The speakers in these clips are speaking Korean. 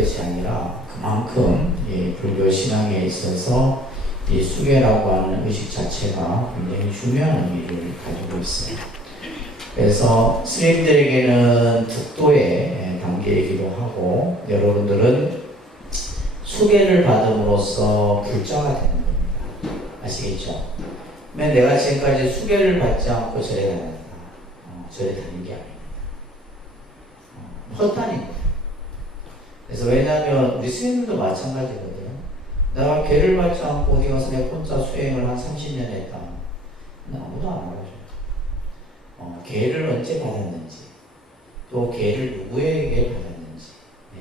것이 아니라 그만큼 불교 신앙에 있어서 이 수계라고 하는 의식 자체가 굉장히 중요한 의미를 가지고 있어요. 그래서 스님들에게는 특도의 단계이기도 하고, 여러분들은 수계를 받음으로써 불자가 되는 겁니다. 아시겠죠? 근데 내가 지금까지 수계를 받지 않고 절에 다녔다. 절에 다닌 게 아닙니다. 헛다닙니다. 그래서 왜냐하면 우리 스님들도 마찬가지거든요. 내가 계를 받지 않고 어디 가서 내 혼자 수행을 한 30년 했다. 아무도 안 알아줘요. 계를 언제 받았는지, 또 계를 누구에게 받았는지,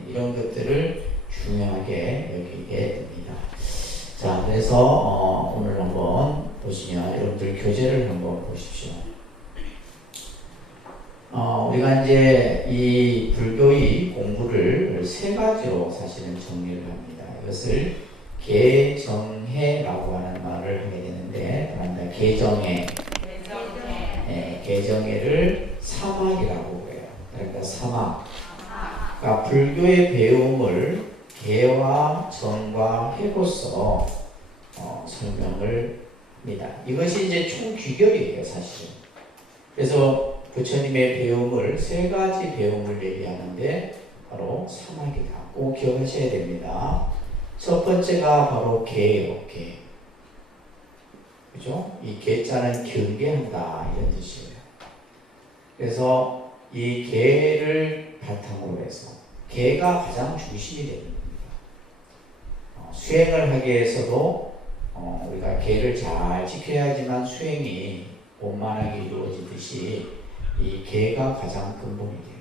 이런 것들을 중요하게 여기게 됩니다. 자, 그래서 오늘 한번 보시면 여러분들 교재를 한번 보십시오. 우리가 이제 이 불교의 공부를 세 가지로 사실은 정리를 합니다. 이것을 개정해라고 하는 말을 하게 되는데, 개정해. 개정해를 사막이라고 해요. 그러니까 사막. 그러니까 불교의 배움을 개와 정과 해로서 설명을 합니다. 이것이 이제 총 귀결이에요, 사실은. 그래서 부처님의 배움을 세 가지 배움을 얘기하는데 바로 사막이다. 꼭 기억하셔야 됩니다. 첫 번째가 바로 개예요, 개. 그죠? 이 개자는 경계한다 이런 뜻이에요. 그래서 이 개를 바탕으로 해서 개가 가장 중심이 되는 겁니다. 수행을 하기 위해서도 우리가 개를 잘 지켜야지만 수행이 원만하게 이루어지듯이 이 개가 가장 근본이 돼요.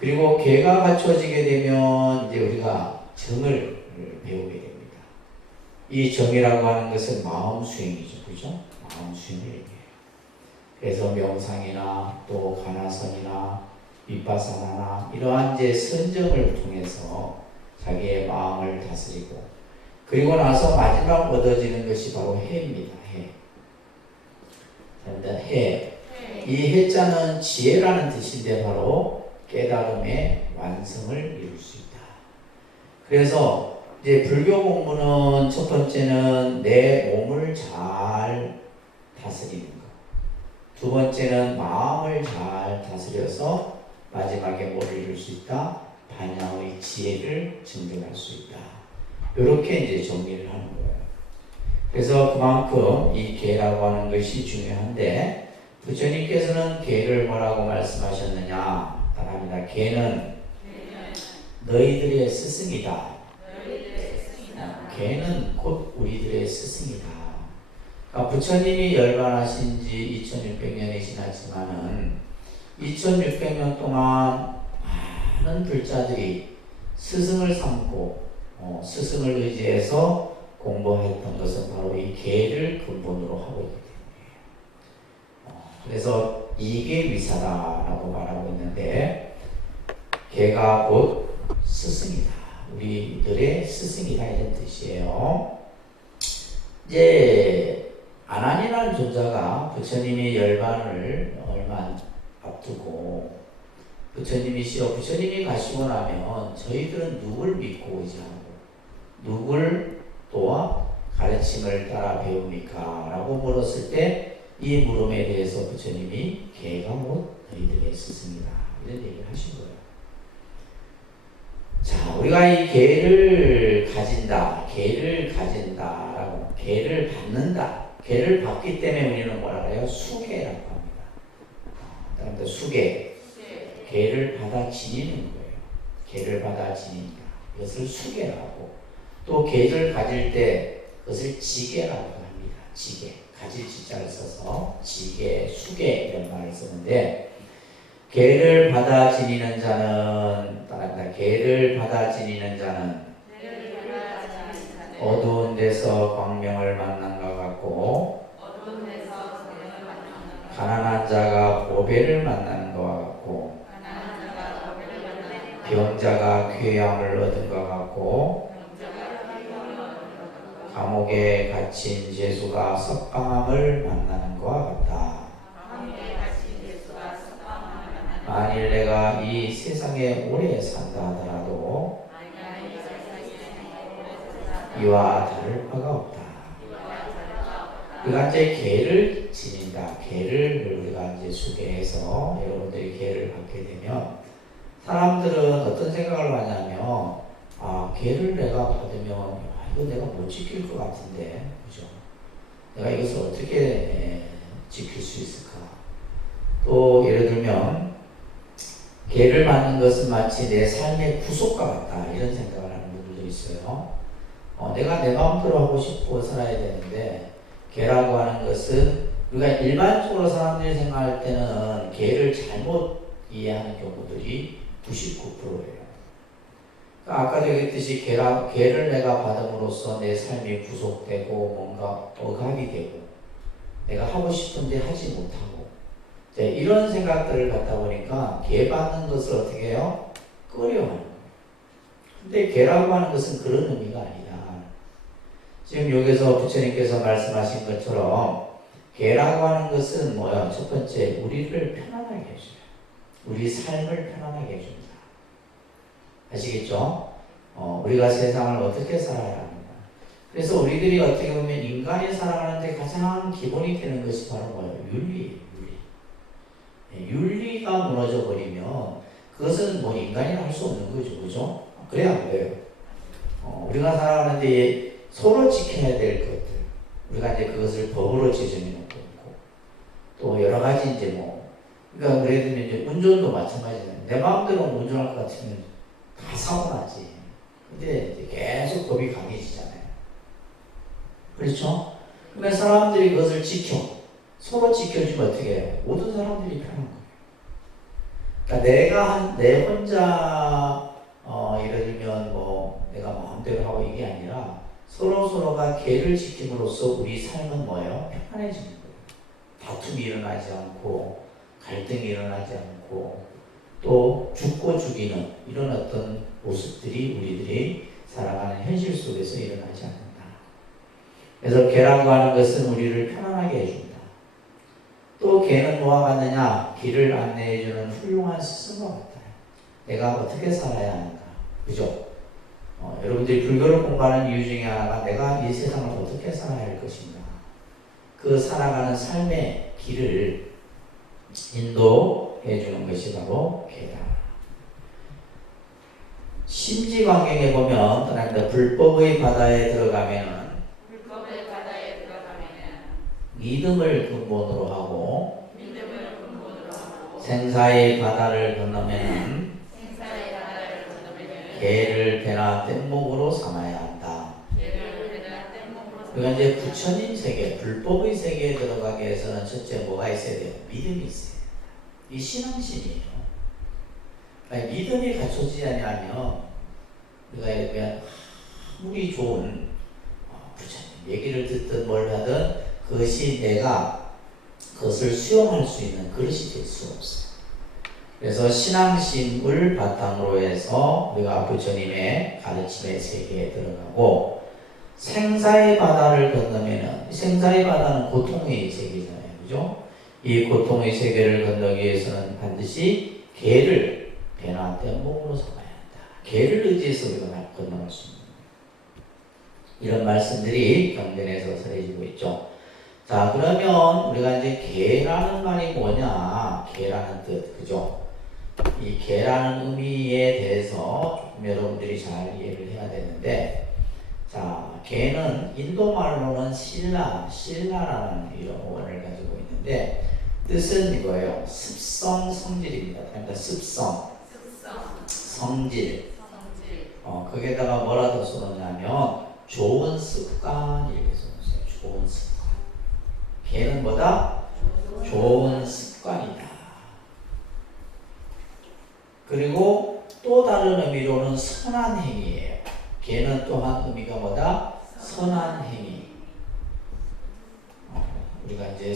그리고 개가 갖춰지게 되면 이제 우리가 정을 배우게 됩니다. 이 정이라고 하는 것은 마음 수행이죠. 그죠? 마음 수행을 얘기해요. 그래서 명상이나 또 가나선이나 윗바사나나 이러한 이제 선정을 통해서 자기의 마음을 다스리고, 그리고 나서 마지막 얻어지는 것이 바로 해입니다. 해. 해. 이 해자는 지혜라는 뜻인데 바로 깨달음의 완성을 이룰 수 있다. 그래서 이제 불교 공부는 첫 번째는 내 몸을 잘 다스리는 것. 두 번째는 마음을 잘 다스려서 마지막에 뭘 이룰 수 있다? 반야의 지혜를 증득할 수 있다. 이렇게 이제 정리를 하는 거예요. 그래서 그만큼 이 개라고 하는 것이 중요한데, 부처님께서는 개를 뭐라고 말씀하셨느냐? 따라합니다. 개는 너희들의 스승이다. 개는 곧 우리들의 스승이다. 그러니까 부처님이 열반하신 지 2600년이 지났지만은 2600년 동안 많은 불자들이 스승을 삼고 스승을 의지해서 공부했던 것은 바로 이 계를 근본으로 하고 있기 때문이에요. 그래서 이게 위사다라고 말하고 있는데, 계가 곧 스승이다. 우리들의 스승이다 이런 뜻이에요. 이제 아난이라는 존재가 부처님이 열반을 얼마 앞두고 부처님이 가시고 나면 저희들은 누굴 믿고 의지하고 누굴 도와 가르침을 따라 배웁니까? 라고 물었을 때 이 물음에 대해서 부처님이 개가 곧 너희들의 스승이다 이런 얘기를 하신 거예요. 자, 우리가 이 개를 가진다라고, 개를 받는다. 개를 받기 때문에 우리는 뭐라 그래요? 수계라고 합니다. 그다음에 수계. 개를 받아 지니는 거예요. 개를 받아 지닌다. 이것을 수계라고. 또 개를 가질 때 그것을 지계라고 합니다. 지계. 가질 지자를 써서 지계, 수계 이런 말을 쓰는데, 개를 받아 지니는 자는 따라합니다. 개를 받아 지니는 자는 어두운 데서 광명을 만난 것 같고, 가난한 자가 보배를 만나는 것 같고, 병자가 쾌양을 얻은 것 같고, 감옥에 갇힌 죄수가 석방함을 만나는 것과 같다. 만일 내가 이 세상에 오래 산다 하더라도 이와 다를 바가 없다. 우리가 이제 개를 지닌다. 개를 우리가 이제 수계해서 여러분들이 개를 갖게 되면 사람들은 어떤 생각을 하냐면 개를 내가 받으면 이거 내가 못 지킬 것 같은데, 그죠? 내가 이것을 어떻게 지킬 수 있을까? 또 예를 들면 개를 받는 것은 마치 내 삶의 구속과 같다, 이런 생각을 하는 분들도 있어요. 내가 내 마음대로 하고 싶고 살아야 되는데 개라고 하는 것은 우리가 일반적으로 사람들이 생각할 때는 개를 잘못 이해하는 경우들이 99%예요. 그러니까 아까도 얘기했듯이 개를 내가 받음으로써 내 삶이 구속되고 뭔가 억압이 되고 내가 하고 싶은데 하지 못하고 이런 생각들을 갖다 보니까 개 받는 것을 어떻게 해요? 꺼려하는 거예요. 근데 개라고 하는 것은 그런 의미가 아니다. 지금 여기서 부처님께서 말씀하신 것처럼 개라고 하는 것은 뭐야? 첫 번째, 우리를 편안하게 해줘요. 우리 삶을 편안하게 해줍니다. 아시겠죠? 우리가 세상을 어떻게 살아야 합니다. 그래서 우리들이 어떻게 보면 인간이 살아가는데 가장 기본이 되는 것이 바로 뭐예요? 윤리. 윤리가 무너져 버리면 그것은 뭐 인간이 할 수 없는 거죠. 그죠? 그래야 안 돼요. 우리가 살아가는데 서로 지켜야 될 것들, 우리가 이제 그것을 법으로 지정해 놓고 있고, 또 여러 가지 이제 그러니까 예를 들면 이제 운전도 마찬가지잖아요. 내 마음대로 운전할 것 같으면 다 사고 나지. 근데 이제 계속 법이 강해지잖아요. 그렇죠? 그러니까 사람들이 그것을 서로 지켜주면 어떻게 해요? 모든 사람들이 편한 거예요. 그러니까 내 혼자, 예를 들면 내가 마음대로 하고 이게 아니라 서로가 개를 지킴으로써 우리 삶은 뭐예요? 편안해지는 거예요. 다툼이 일어나지 않고, 갈등이 일어나지 않고, 또 죽고 죽이는 이런 어떤 모습들이 우리들이 살아가는 현실 속에서 일어나지 않는다. 그래서 개라고 하는 것은 우리를 편안하게 해준다. 또 개는 뭐와 같느냐? 길을 안내해주는 훌륭한 스승과 같아요. 내가 어떻게 살아야 하는가? 그죠? 여러분들이 불교를 공부하는 이유 중에 하나가 내가 이 세상을 어떻게 살아야 할 것인가? 그 살아가는 삶의 길을 인도해 주는 것이 바로 개다. 심지광경에 보면 불법의 바다에 들어가면은 믿음을 근본으로 하고 생사의 바다를 건너면은 개를 배나 뗏목으로 삼아야 한다. 그러니까 이제 부처님 세계, 불법의 세계에 들어가기 위해서는 첫째 뭐가 있어야 돼요? 믿음이 있어야 돼요. 이 신앙심이에요. 그러니까 믿음이 갖춰지지 않으면 우리가 예를 들면 아무리 좋은 부처님 얘기를 듣든 뭘 하든 그것이 내가 그것을 수용할 수 있는 그릇이 될 수 없어요. 그래서 신앙심을 바탕으로 해서 우리가 부처님의 가르침의 세계에 들어가고 생사의 바다를 건너면은 생사의 바다는 고통의 세계잖아요. 그죠? 이 고통의 세계를 건너기 위해서는 반드시 개를 배나 뗏목으로 삼아야 한다. 개를 의지해서 우리가 건너갈 수 있는 이런 말씀들이 경전에서 전해지고 있죠. 자, 그러면 우리가 이제 개라는 말이 뭐냐? 개라는 뜻, 그죠? 이 개라는 의미에 대해서 조금 여러분들이 잘 이해를 해야 되는데, 자, 개는 인도 말로는 신라라는 이런 원을 가지고 있는데 뜻은 이거예요. 습성, 성질입니다. 그러니까 습성, 성질. 거기에다가 뭐라 더 써놓냐면 좋은 습관 이렇게 써놓으세요. 좋은 습관. 개는 뭐다? 좋은 습관이다. 그리고 또 다른 의미로는 선한 행위예요. 개는 또한 의미가 뭐다? 선한 행위. 우리가 이제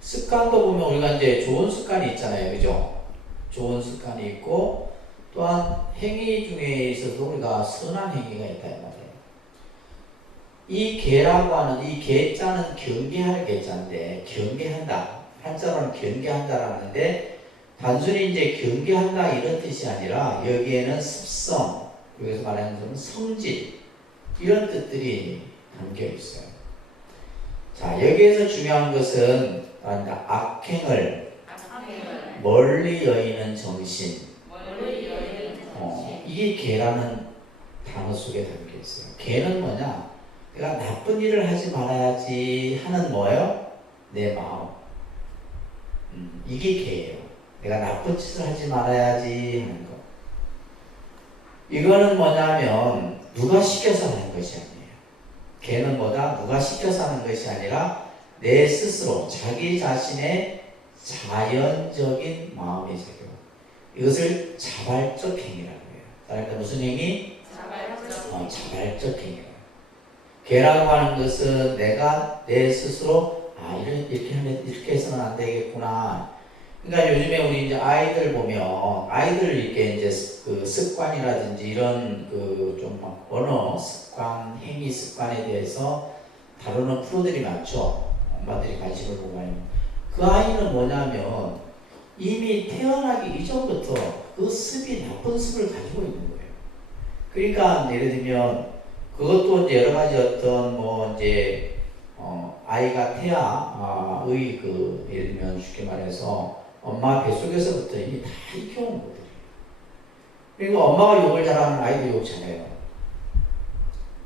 습관도 보면 우리가 이제 좋은 습관이 있잖아요. 그죠? 좋은 습관이 있고 또한 행위 중에 있어서 우리가 선한 행위가 있다 이 말이에요. 이 개라고 하는 이 개자는 경계할 개자인데 경계한다. 한자로는 경계한다라는데 단순히 이제 경계한다 이런 뜻이 아니라 여기에는 습성, 여기서 말하는 것은 성질, 이런 뜻들이 담겨 있어요. 자, 여기에서 중요한 것은 악행을 멀리 여기는 정신, 이게 계라는 단어 속에 담겨 있어요. 계는 뭐냐? 내가 나쁜 일을 하지 말아야지 하는 뭐예요? 내 마음. 이게 계예요. 내가 나쁜 짓을 하지 말아야지 하는 거. 이거는 뭐냐면 누가 시켜서 하는 것이 아니에요. 계는 뭐다? 누가 시켜서 하는 것이 아니라 내 스스로 자기 자신의 자연적인 마음의 작용. 이것을 자발적 행위라고 해요. 그러니까 무슨 행위? 자발적 행위. 계라고 하는 것은 내가 내 스스로 이렇게 하면 이렇게 해서는 안 되겠구나. 그러니까 요즘에 우리 이제 아이들 보면 아이들 이렇게 이제 그 습관이라든지 이런 그 좀 막 언어 습관, 행위 습관에 대해서 다루는 프로들이 많죠. 엄마들이 관심을 보고 하는. 그 아이는 뭐냐면 이미 태어나기 이전부터 그 습이 나쁜 습을 가지고 있는 거예요. 그러니까 예를 들면 그것도 이제 여러 가지 어떤 뭐 이제 아이가 태아의 그 예를 들면 쉽게 말해서 엄마 뱃속에서부터 이미 다 익혀온 것들이에요. 그리고 엄마가 욕을 잘하는 아이도 욕 잘해요.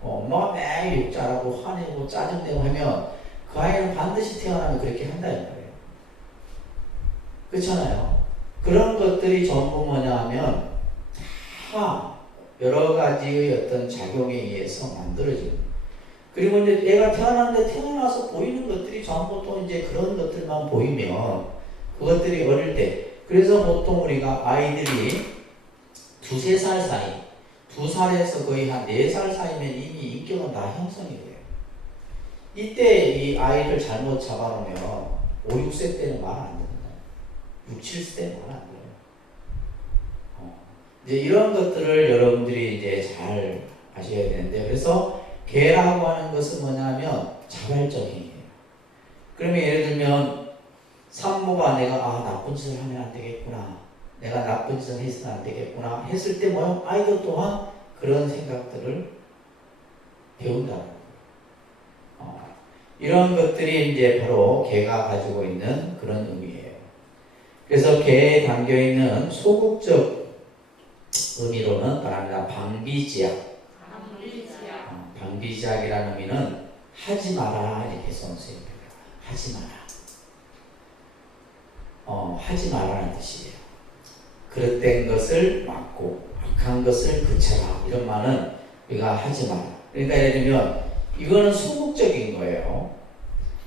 엄마가 매일 욕 잘하고 화내고 짜증내고 하면 그 아이는 반드시 태어나면 그렇게 한다는 거예요. 그렇잖아요. 그런 것들이 전부 뭐냐 하면 다 여러 가지의 어떤 작용에 의해서 만들어집니다. 그리고 이제 얘가 태어났는데 태어나서 보이는 것들이 전부 또 이제 그런 것들만 보이면 그것들이 어릴 때, 그래서 보통 우리가 아이들이 2~3살 사이, 2살에서 거의 한 4살 사이면 이미 인격은 다 형성이 돼요. 이때 이 아이를 잘못 잡아놓으면 5~6세 때는 말 안 듣는다. 6~7세 때는 말 안 들어요. 이제 이런 것들을 여러분들이 이제 잘 아셔야 되는데, 그래서 계라고 하는 것은 뭐냐면 자발적이에요. 그러면 예를 들면 산모가 내가 나쁜 짓을 하면 안 되겠구나, 내가 나쁜 짓을 해서는 안 되겠구나 했을 때 뭐요? 아이도 또한 그런 생각들을 배운다는 거예요. 이런 것들이 이제 바로 계가 가지고 있는 그런 의미예요. 그래서 계에 담겨 있는 소극적 의미로는 바랍니다. 방비지약. 방비지약이라는 의미는 하지 마라 이렇게 써놓으세요. 하지 마라. 하지 마라는 뜻이에요. 그릇된 것을 막고 악한 것을 그쳐라, 이런 말은 우리가 하지 마라. 그러니까 예를 들면 이거는 소극적인 거예요.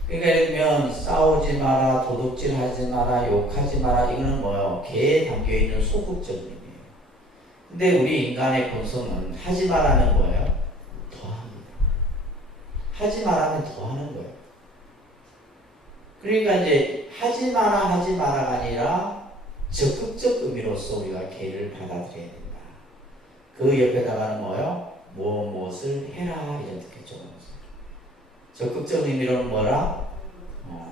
그러니까 예를 들면 싸우지 마라, 도둑질 하지 마라, 욕하지 마라, 이거는 뭐예요? 계에 담겨 있는 소극적인 의미예요. 근데 우리 인간의 본성은 하지 마라면 뭐예요? 더합니다. 하지 마라면 더하는 거예요. 그러니까 이제 하지 마라가 아니라 적극적 의미로서 우리가 계를 받아들여야 된다. 그 옆에다가는 뭐예요? 무엇을 해라, 이런 뜻겠죠. 적극적 의미로는 뭐라?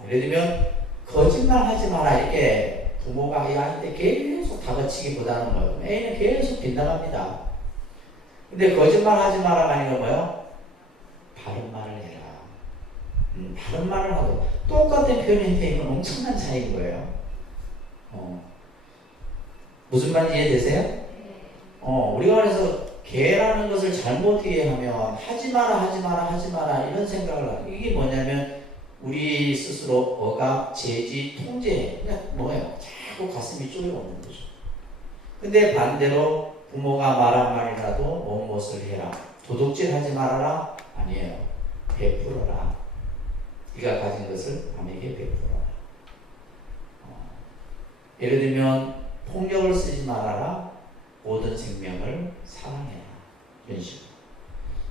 예를 들면 거짓말 하지 마라, 이렇게 부모가 이 아이한테 계속 다그치기보다는 뭐예요? 애는 계속 빗나갑니다. 근데 거짓말 하지 마라가 아니라 뭐예요? 바른 말을 해라. 바른 말을 하고 똑같은 표현인데 이건 엄청난 차이인 거예요. 무슨 말인지 이해되세요? 우리가 그래서 계라는 것을 잘못 이해하면 하지 마라 이런 생각을 하고, 이게 뭐냐면 우리 스스로 억압, 제지, 통제, 그냥 뭐예요? 자꾸 가슴이 쪼여오는 거죠. 근데 반대로 부모가 말한 말이라도 무엇을 해라, 도둑질 하지 말아라, 아니에요. 베풀어라. 네가 가진 것을 남에게 베풀어라. 예를 들면 폭력을 쓰지 말아라, 모든 생명을 사랑해라, 이런 식으로.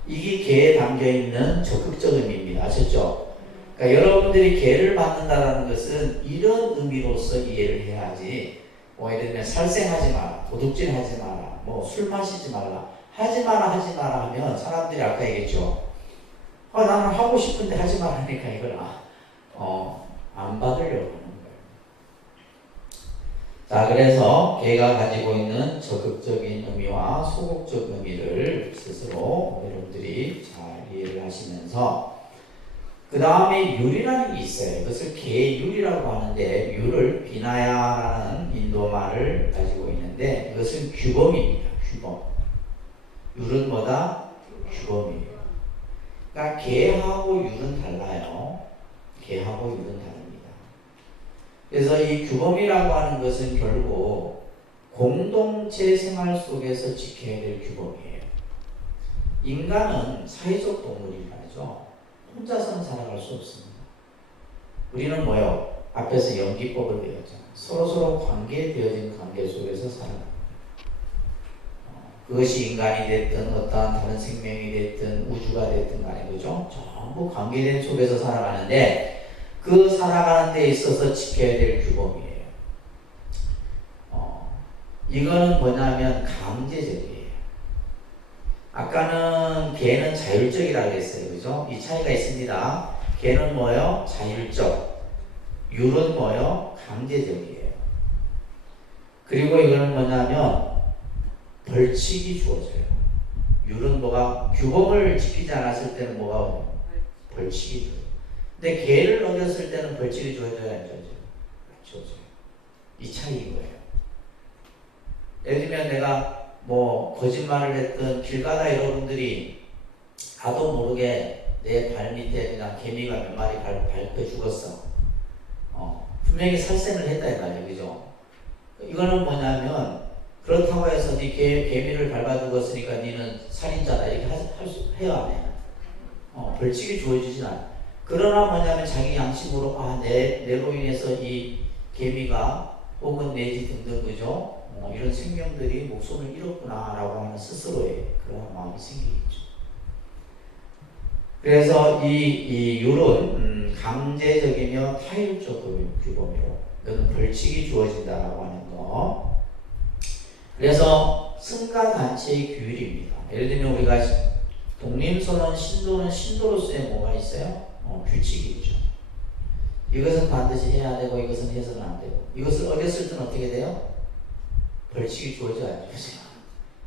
이게 계에 담겨있는 적극적 의미입니다. 아셨죠? 그러니까 여러분들이 계를 받는다는 것은 이런 의미로서 이해를 해야지, 예를 들면 살생하지 마라, 도둑질 하지 마라, 술 마시지 말라, 하지 마라 하면 사람들이 아까 얘기했죠. 나는 하고 싶은데 하지 말라니까 이걸 안 받으려고 하는 거예요. 자, 그래서 개가 가지고 있는 적극적인 의미와 소극적 의미를 스스로 여러분들이 잘 이해를 하시면서 그 다음에 율이라는 게 있어요. 이것을 개율이라고 하는데 율을 비나야라는 인도말을 가지고 있는데 이것은 규범입니다. 규범. 율은 뭐다? 규범이에요. 그러니까 개하고 율은 달라요. 개하고 율은 다릅니다. 그래서 이 규범이라고 하는 것은 결국 공동체 생활 속에서 지켜야 될 규범이에요. 인간은 사회적 동물이라 하죠. 혼자서는 살아갈 수 없습니다. 우리는 뭐요? 앞에서 연기법을 배웠잖아요. 서로서로 관계되어진 관계 속에서 살아갑니다. 그것이 인간이 됐든 어떠한 다른 생명이 됐든 우주가 됐든 간에 그죠? 전부 관계된 속에서 살아가는데 그 살아가는 데 있어서 지켜야 될 규범이에요. 이거는 뭐냐면 강제적이에요. 아까는 개는 자율적이라고 했어요. 그죠? 이 차이가 있습니다. 개는 뭐요? 자율적. 율은 뭐요? 강제적이에요. 그리고 이거는 뭐냐면 벌칙이 주어져요. 율은 뭐가 규범을 지키지 않았을 때는 뭐가 벌칙이 줘요. 근데 개를 어겼을 때는 벌칙이 주어져야 안 주어져요? 주어져요. 이 차이인 거예요. 예를 들면 내가 뭐 거짓말을 했던 길 가다 여러분들이 나도 모르게 내 발 밑에 그냥 개미가 몇 마리 밟혀 죽었어. 분명히 살생을 했다 이 말이에요. 그죠? 이거는 뭐냐면 그렇다고 해서 네 개미를 밟아 죽었으니까 니는 살인자다 이렇게 해요 안 해요? 벌칙이 주어지진 않아요. 그러나 뭐냐면 자기 양심으로 내로 인해서 이 개미가 혹은 내지 등등 그죠? 이런 생명들이 목숨을 잃었구나 라고 하는 스스로의 그런 마음이 생기겠죠. 그래서 이 율은 강제적이며 타율적 규범이로 이건 벌칙이 주어진다라고 하는 거. 그래서 승가 단체의 규율입니다. 예를 들면 우리가 독림선언 신도로서의 뭐가 있어요? 규칙이 있죠. 이것은 반드시 해야 되고 이것은 해서는 안 되고 이것을 어겼을 때는 어떻게 돼요? 벌칙이 주어져야 안 주어져요?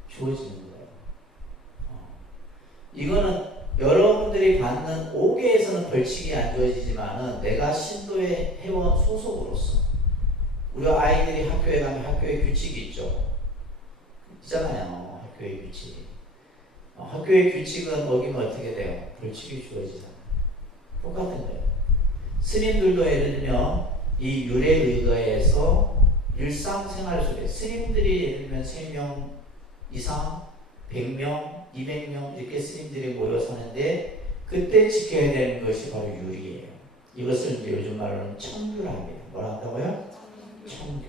주어지는 거예요. 이거는 여러분들이 받는 5계에서는 벌칙이 안 주어지지만은 내가 신도의 회원 소속으로서 우리 아이들이 학교에 가면 학교에 규칙이 있죠. 있잖아요. 학교의 규칙. 학교의 규칙은 어기면 어떻게 돼요? 벌칙이 주어지잖아요. 똑같은 거예요. 스님들도 예를 들면 이 율에 의거해서 일상생활 속에 스님들이 예를 들면 3명 이상 100명, 200명 이렇게 스님들이 모여 사는데 그때 지켜야 되는 것이 바로 율이에요. 이것을 이제 요즘 말로는 청규랍니다. 뭐라 한다고요? 청규.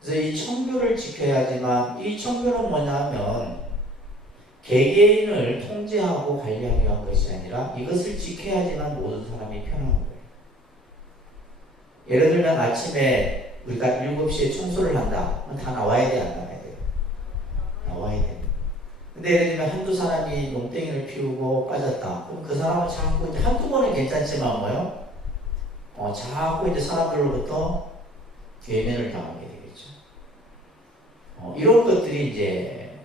그래서 이 청규를 지켜야지만 이 청규는 뭐냐면 개개인을 통제하고 관리하기 위한 것이 아니라 이것을 지켜야지만 모든 사람이 편한 거예요. 예를 들면 아침에 우리가 7시에 청소를 한다. 그럼 다 나와야 돼, 안 나와야 돼요? 나와야 돼요. 근데 예를 들면 한두 사람이 농땡이를 피우고 빠졌다. 그럼 그 사람은 자꾸 한두 번은 괜찮지만 뭐요? 자꾸 이제 사람들로부터 외면을 당하게 되겠죠. 이런 것들이 이제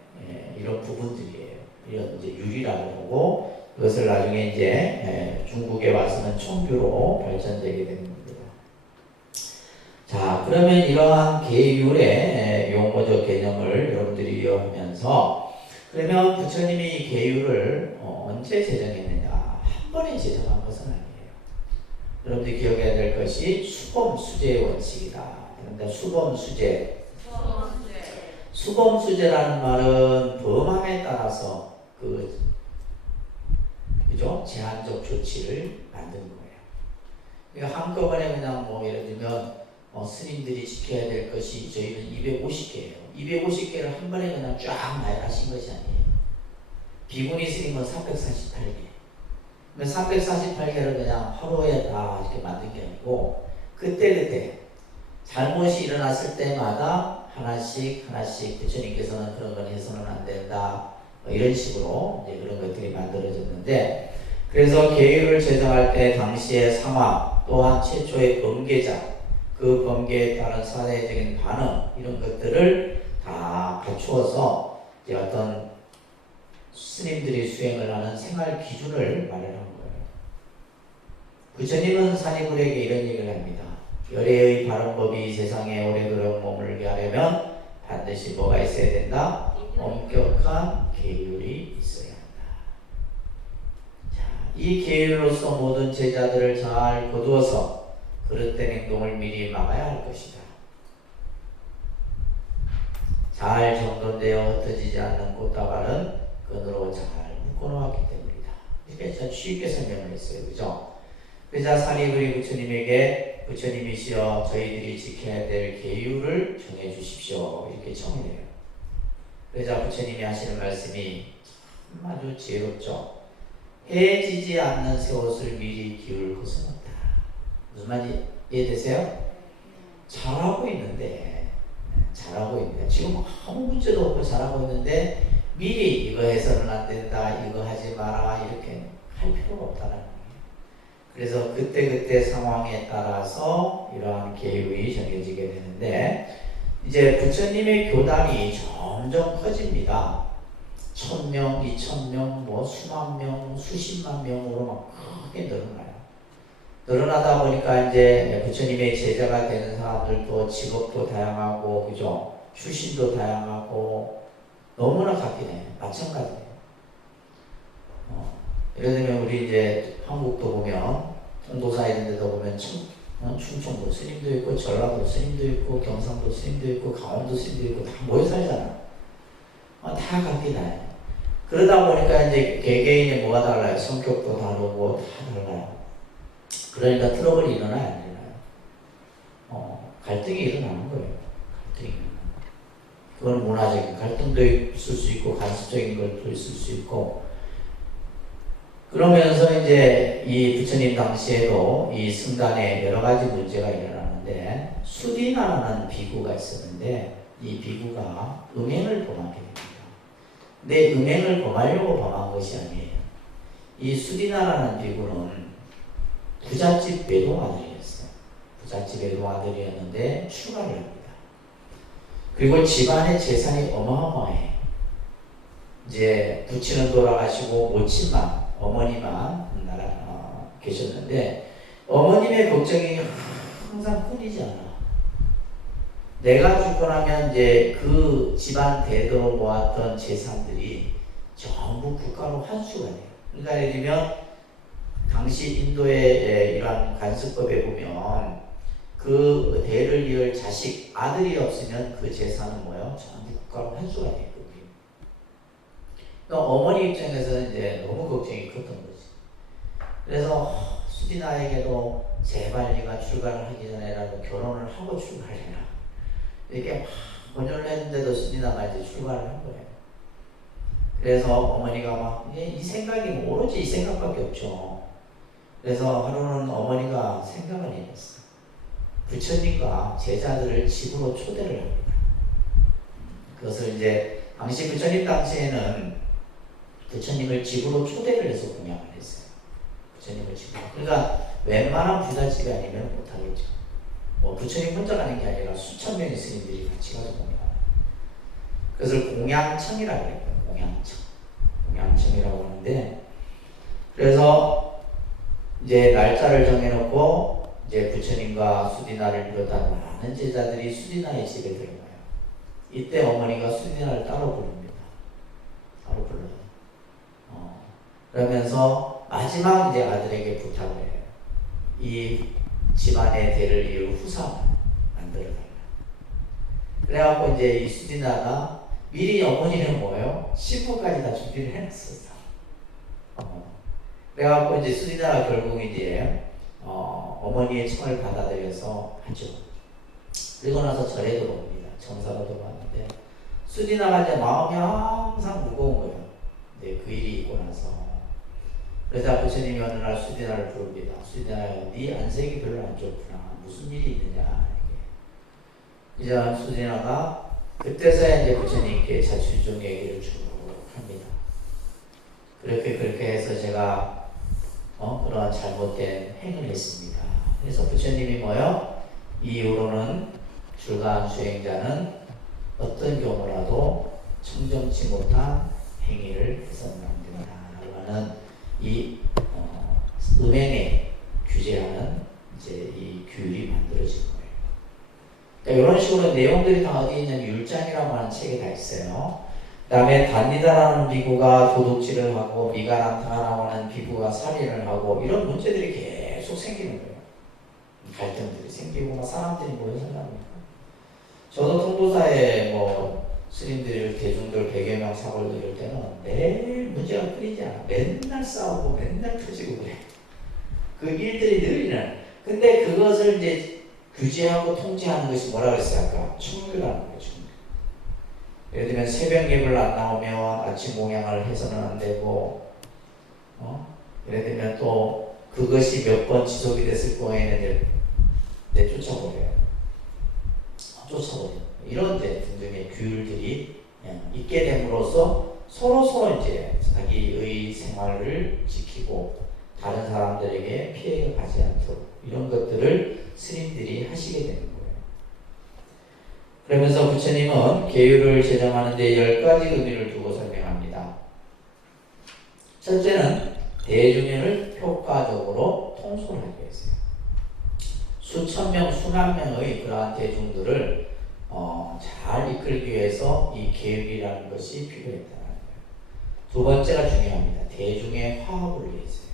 이런 부분들이에요. 이런 이제 율이라고 하고 그것을 나중에 이제 중국에 와서는 청규로 발전되게 되는 겁니다. 자, 그러면 이러한 계율의 용어적 개념을 여러분들이 이해하면서 그러면 부처님이 계율을 언제 제정했느냐? 한 번에 제정한 것은 아니에요. 여러분들이 기억해야 될 것이 수범수재의 원칙이다. 그런데 수범수재. 수범수재라는 말은 범함에 따라서 그죠? 제한적 조치를 만든 거예요. 그러니까 한꺼번에 그냥 뭐 예를 들면 스님들이 지켜야 될 것이 저희는 250개예요. 250개를 한 번에 그냥 쫙 나열하신 것이 아니에요. 비구니 스님은 348개. 348개를 그냥 하루에 다 이렇게 만든 게 아니고 그때 잘못이 일어났을 때마다 하나씩 부처님께서는 그런 건 해서는 안 된다. 이런 식으로 이제 그런 것들이 만들어졌는데 그래서 계율을 제정할 때 당시의 상황 또한 최초의 범계자 그 범계에 따른 사회적인 반응 이런 것들을 다 갖추어서 이제 어떤 스님들이 수행을 하는 생활 기준을 마련한 거예요. 부처님은 산이불에게 이런 얘기를 합니다. 열애의 바른 법이 세상에 오래도록 머물게 하려면 반드시 뭐가 있어야 된다? 엄격한 계율이 있어야 한다. 자, 이 계율로서 모든 제자들을 잘 거두어서 그릇된 행동을 미리 막아야 할 것이다. 잘 정돈되어 흩어지지 않는 꽃다발은 끈으로 잘 묶어놓았기 때문이다. 이렇게 참 쉽게 설명을 했어요. 그죠? 그러자 산이불이 부처님에게 부처님이시여 저희들이 지켜야 될 계율을 정해 주십시오. 이렇게 청해요. 그러자 부처님이 하시는 말씀이 참 아주 지혜롭죠. 해지지 않는 새 옷을 미리 기울 것은 없다. 무슨 말인지 이해되세요? 잘하고 있는데 지금 아무 문제도 없고 잘하고 있는데 미리 이거 해서는 안 된다, 이거 하지 마라 이렇게 할 필요가 없다는 거예요. 그래서 그때 상황에 따라서 이러한 계율이 정해지게 되는데 이제 부처님의 교단이 점점 커집니다. 1000명, 2000명, 뭐 수만 명, 수십만 명으로 막 크게 늘어나요. 늘어나다 보니까 이제 부처님의 제자가 되는 사람들도 직업도 다양하고, 그죠? 출신도 다양하고, 너무나 각기네요. 마찬가지예요. 예를 들면 우리 이제 한국도 보면, 통도사 이런 데도 보면 충청도 스님도 있고, 전라도 스님도 있고, 경상도 스님도 있고, 강원도 스님도 있고, 다 모여 살잖아. 다 각기 나요. 그러다 보니까 이제 개개인의 뭐가 달라요. 성격도 다르고 다 달라요. 그러니까 트러블이 일어나요, 안 일어나요? 갈등이 일어나는 거예요. 갈등이 일어나는 거예요. 그건 문화적인 갈등도 있을 수 있고 간섭적인 것도 있을 수 있고. 그러면서 이제 이 부처님 당시에도 이 승단에 여러 가지 문제가 일어나는데 수디나라는 비구가 있었는데 이 비구가 음행을 범하게 됩니다. 근데 음행을 범하려고 범한 것이 아니에요. 이 수디나라는 비구는 부잣집 외동아들이었어요. 부잣집 외동아들이었는데 출가를 합니다. 그리고 집안의 재산이 어마어마해. 이제 부친은 돌아가시고 모친만, 어머니만 계셨는데 어머님의 걱정이 항상 끊이지 않아. 내가 죽고 나면 이제 그 집안 대대로 모았던 재산들이 전부 국가로 환수가 돼요. 그러니까 예를 들면 당시 인도의 이러한 관습법에 보면 그 대를 이을 자식, 아들이 없으면 그 재산은 뭐예요? 전부 국가로 환수가 되거든요. 그러니까 어머니 입장에서는 이제 너무 걱정이 컸던 거지. 그래서 수디나에게도 제발 네가 출가를 하기 전에라도 결혼을 하고 출가를 해라. 이렇게 막 권유를 했는데도 수디나가 이제 출가를 한 거예요. 그래서 어머니가 막 이 생각이 오로지 이 생각밖에 없죠. 그래서 하루는 어머니가 생각을 해봤어. 부처님과 제자들을 집으로 초대를 합니다. 그것을 이제 당시 부처님 당시에는 부처님을 집으로 초대를 해서 공양을 했어요. 부처님을 집으로. 그러니까 웬만한 부잣집이 아니면 못하겠죠. 뭐 부처님 혼자 가는 게 아니라 수천 명의 스님들이 같이 가서 공양하는. 그것을 공양청이라고 해요. 공양청이라고 하는데, 그래서 이제 날짜를 정해놓고 이제 부처님과 수디나를 비롯한 많은 제자들이 수디나의 집에 들어가요. 이때 어머니가 수디나를 따로 부릅니다. 따로 불러요. 그러면서 마지막 이제 아들에게 부탁을 해요. 이 집안의 대를 이을 후사 만들어달라. 그래갖고 이제 이 수디나가 미리 어머니는 뭐예요? 신부까지 다 준비를 해놨었어. 그래갖고 이제 수디나가 결국 이제 어머니의 청을 받아들여서 하죠. 그리고 나서 절에 들어옵니다. 정사로 들어왔는데 수디나가 이제 마음이 항상 무거운 거예요. 네, 그 일이 있고 나서. 그래서 부처님이 어느 날 수디나를 부릅니다. 수디나야, 네 안색이 별로 안 좋구나. 무슨 일이 있느냐. 이제 수디나가 그때서야 이제 부처님께 자취중 얘기를 쭉 합니다. 그렇게 해서 제가 그런 잘못된 행위를 했습니다. 그래서 부처님이 뭐요? 이후로는 줄간 수행자는 어떤 경우라도 청정치 못한 행위를 해서는 안 된다라고 하는 이 음행에 규제하는 이제 이 규율이 만들어진 거예요. 그러니까 이런 식으로 내용들이 다 어디 있는 율장이라고 하는 책에 다 있어요. 그 다음에 단니다라는 비구가 도둑질을 하고 미가란타라고 하는 비구가 살인을 하고 이런 문제들이 계속 생기는 거예요. 갈등들이 생기고 막 사람들이 모여서 합니까? 저도 통도사에 뭐 스님들 대중들 100여 명 사고를 들을 때는 매일 문제가 끊이지 않아. 맨날 싸우고 맨날 터지고 그래. 그 일들이 늘 일어나요. 근데 그것을 이제 규제하고 통제하는 것이 뭐라 그랬어요? 아까 충규라는 거죠. 예를 들면 새벽 예배를 안 나오면 아침 공양을 해서는 안 되고, 예를 들면 또 그것이 몇 번 지속이 됐을 거에는 쫓아버려요. 쫓아버려. 이런 등등의 규율들이 있게 됨으로써 서로 이제 자기의 생활을 지키고 다른 사람들에게 피해가 가지 않도록 이런 것들을 스님들이 하시게 되는 거예요. 그러면서 부처님은 계율을 제정하는 데 10가지 의미를 두고 설명합니다. 첫째는 대중연을 효과적으로 통솔하기 위해서요. 수천 명, 수만 명의 그러한 대중들을 잘 이끌기 위해서 이 계율이라는 것이 필요했다는 거예요. 두 번째가 중요합니다. 대중의 화합을 위해서요.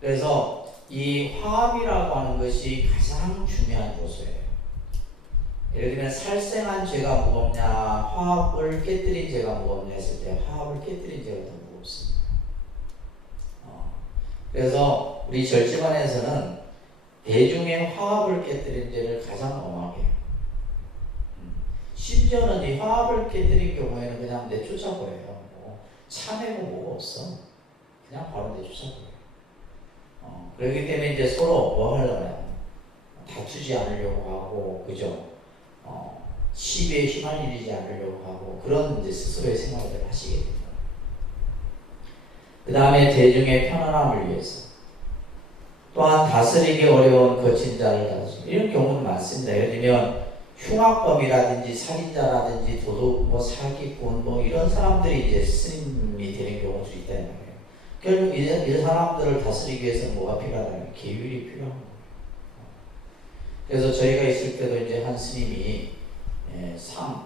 그래서 이 화합이라고 하는 것이 가장 중요한 요소예요. 예를 들면 살생한 죄가 무겁냐, 화합을 깨뜨린 죄가 무겁냐 했을 때 화합을 깨뜨린 죄가 더 무겁습니다. 그래서 우리 절지반에서는 대중의 화합을 깨뜨린 죄를 가장 엄하게 해요. 심지어는 이 화합을 깨뜨린 경우에는 그냥 내쫓아버려요. 참회고 뭐가 없어. 그냥 바로 내쫓아버려요. 그렇기 때문에 이제 서로 뭐 하려고요? 다투지 않으려고 하고, 그죠? 시비에 휘말리지 않으려고 하고, 그런 이제 스스로의 생활을 하시게 됩니다. 그 다음에 대중의 편안함을 위해서. 또한 다스리기 어려운 거친 자를 다스리고, 이런 경우는 많습니다. 예를 들면, 흉악범이라든지 살인자라든지 도둑, 사기꾼, 이런 사람들이 이제 스님이 되는 경우도 있다는 거예요. 결국 이 사람들을 다스리기 위해서는 뭐가 필요하다면 계율이 필요한 거예요. 그래서 저희가 있을 때도 이제 한 스님이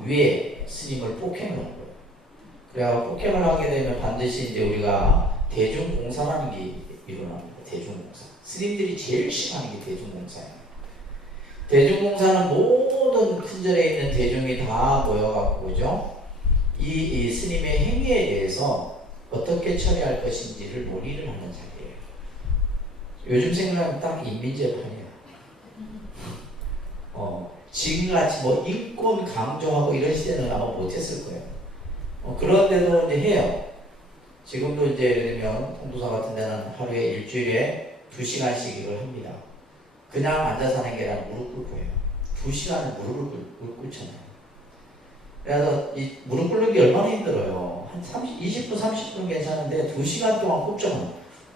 위에 스님을 폭행을 한 거예요. 그래야 폭행을 하게 되면 반드시 이제 우리가 대중공사라는 게 일어납니다. 대중공사. 스님들이 제일 싫어하는 게 대중공사예요. 대중공사는 모든 큰 절에 있는 대중이 다 모여갖고, 그죠? 이 스님의 행위에 대해서 어떻게 처리할 것인지를 논의를 하는 자리예요. 요즘 생각하면 딱 인민재판이에요. 지금같이 인권 강조하고 이런 시대는 아마 못했을 거예요. 그런데도 이제 해요. 지금도 이제 예를 들면 통도사 같은 데는 하루에 일주일에 2시간씩 이걸 합니다. 그냥 앉아서 하는 게 아니라 무릎 꿇고 해요. 2시간을 무릎을 꿇잖아요. 그래서 이 무릎 꿇는 게 얼마나 힘들어요. 한 20분, 30분 괜찮은데 2시간 동안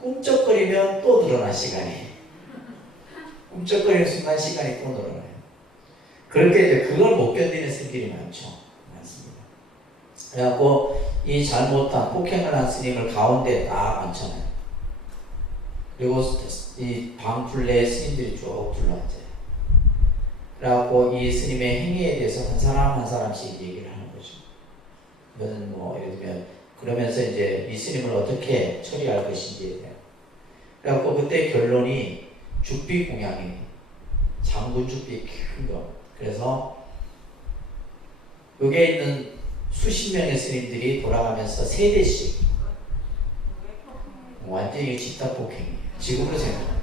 꿈쩍거리면 또 늘어나 시간이. 꿈쩍거리는 순간 시간이 또 늘어나요. 그렇게 이제 그걸 못 견디는 스님들이 많습니다. 그래갖고 이 잘못한 폭행을 한 스님을 가운데 딱 앉혀놔요. 그리고 이 방풀내에 스님들이 쭉 둘러앉아요. 그래갖고 이 스님의 행위에 대해서 한 사람 한 사람씩 얘기를 하는 거죠. 이거는 예를 들면 그러면서 이제 이 스님을 어떻게 처리할 것인지에 대한. 그래갖고 그때 결론이 죽비 공양이 장군 죽비 큰 거. 그래서 여기에 있는 수십 명의 스님들이 돌아가면서 3대씩 완전히 집단 폭행이에요. 지금으로 생각하면.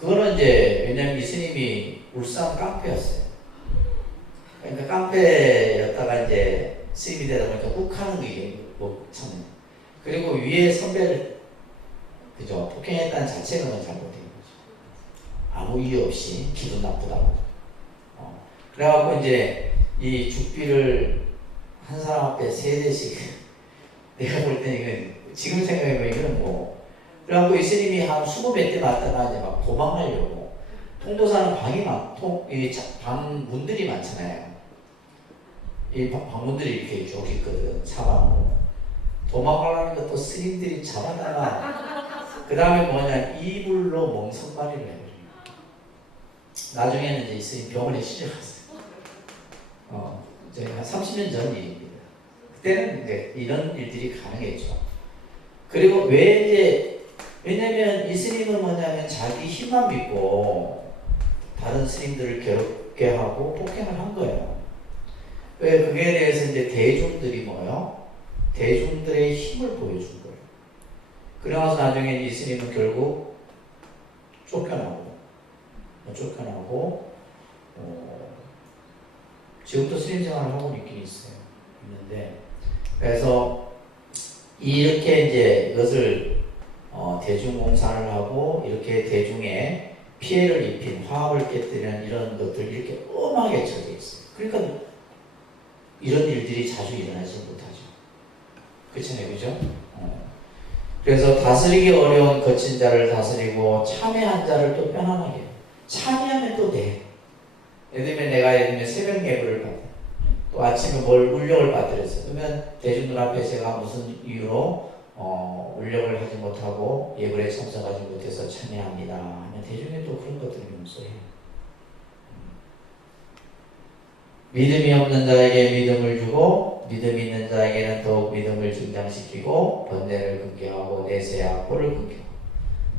그거는 이제 왜냐면 이 스님이 울산 깡패였어요. 그러니까 깡패였다가 이제 스님이 되다 보니까 욱하는 게 참. 그리고 위에 선배를 그죠 폭행했다는 자체가 잘못된 거죠. 아무 이유 없이 기분 나쁘다고. 그래갖고 이제 이 죽비를 한 사람 앞에 3대씩 내가 볼 때는 이건 지금 생각해보면 이건 그래갖고 예수님이 한 20몇 대 맞다가 이제 막 도망가려고. 통도사는 방 문들이 많잖아요. 이 방문들이 이렇게 쭉 있거든. 사방으로. 도망가려는 것도 스님들이 잡아다가 그 다음에 뭐냐, 이불로 멍석마리를 해버려요. 나중에는 이제 스님 병원에 실려갔어요. 이제 한 30년 전 일입니다. 그때는 이제 이런 일들이 가능했죠. 그리고 왜냐면 이 스님은 뭐냐면 자기 힘만 믿고 다른 스님들을 괴롭게 하고 폭행을 한 거예요. 왜 그게 대해서 이제 대중들이 뭐요? 대중들의 힘을 보여준 거예요. 그러면서 나중에 이 스님은 결국 쫓겨나고 지금도 스님 생활을 하고 있긴 있는데, 그래서 이렇게 이제 이것을 대중공사를 하고 이렇게 대중에 피해를 입힌, 화합을 깨뜨리는 이런 것들 이렇게 엄하게 쳐져 있어요. 그러니까 이런 일들이 자주 일어나지 못하죠. 그렇잖아요, 그죠? 그래서 다스리기 어려운 거친 자를 다스리고 참회한 자를 또 편안하게 해요. 참회하면 또 돼. 예를 들면 새벽 예불을 받아. 또 아침에 울력을 받으랬어. 그러면 대중들 앞에 제가 무슨 이유로 울력을 하지 못하고 예불에 참석하지 못해서 참회합니다 하면 대중에 또 그런 것들을 용서해요. 믿음이 없는 자에게 믿음을 주고 믿음 있는 자에게는 더욱 믿음을 증장시키고 번뇌를 끊게 하고 내세와 코를 끊게 하고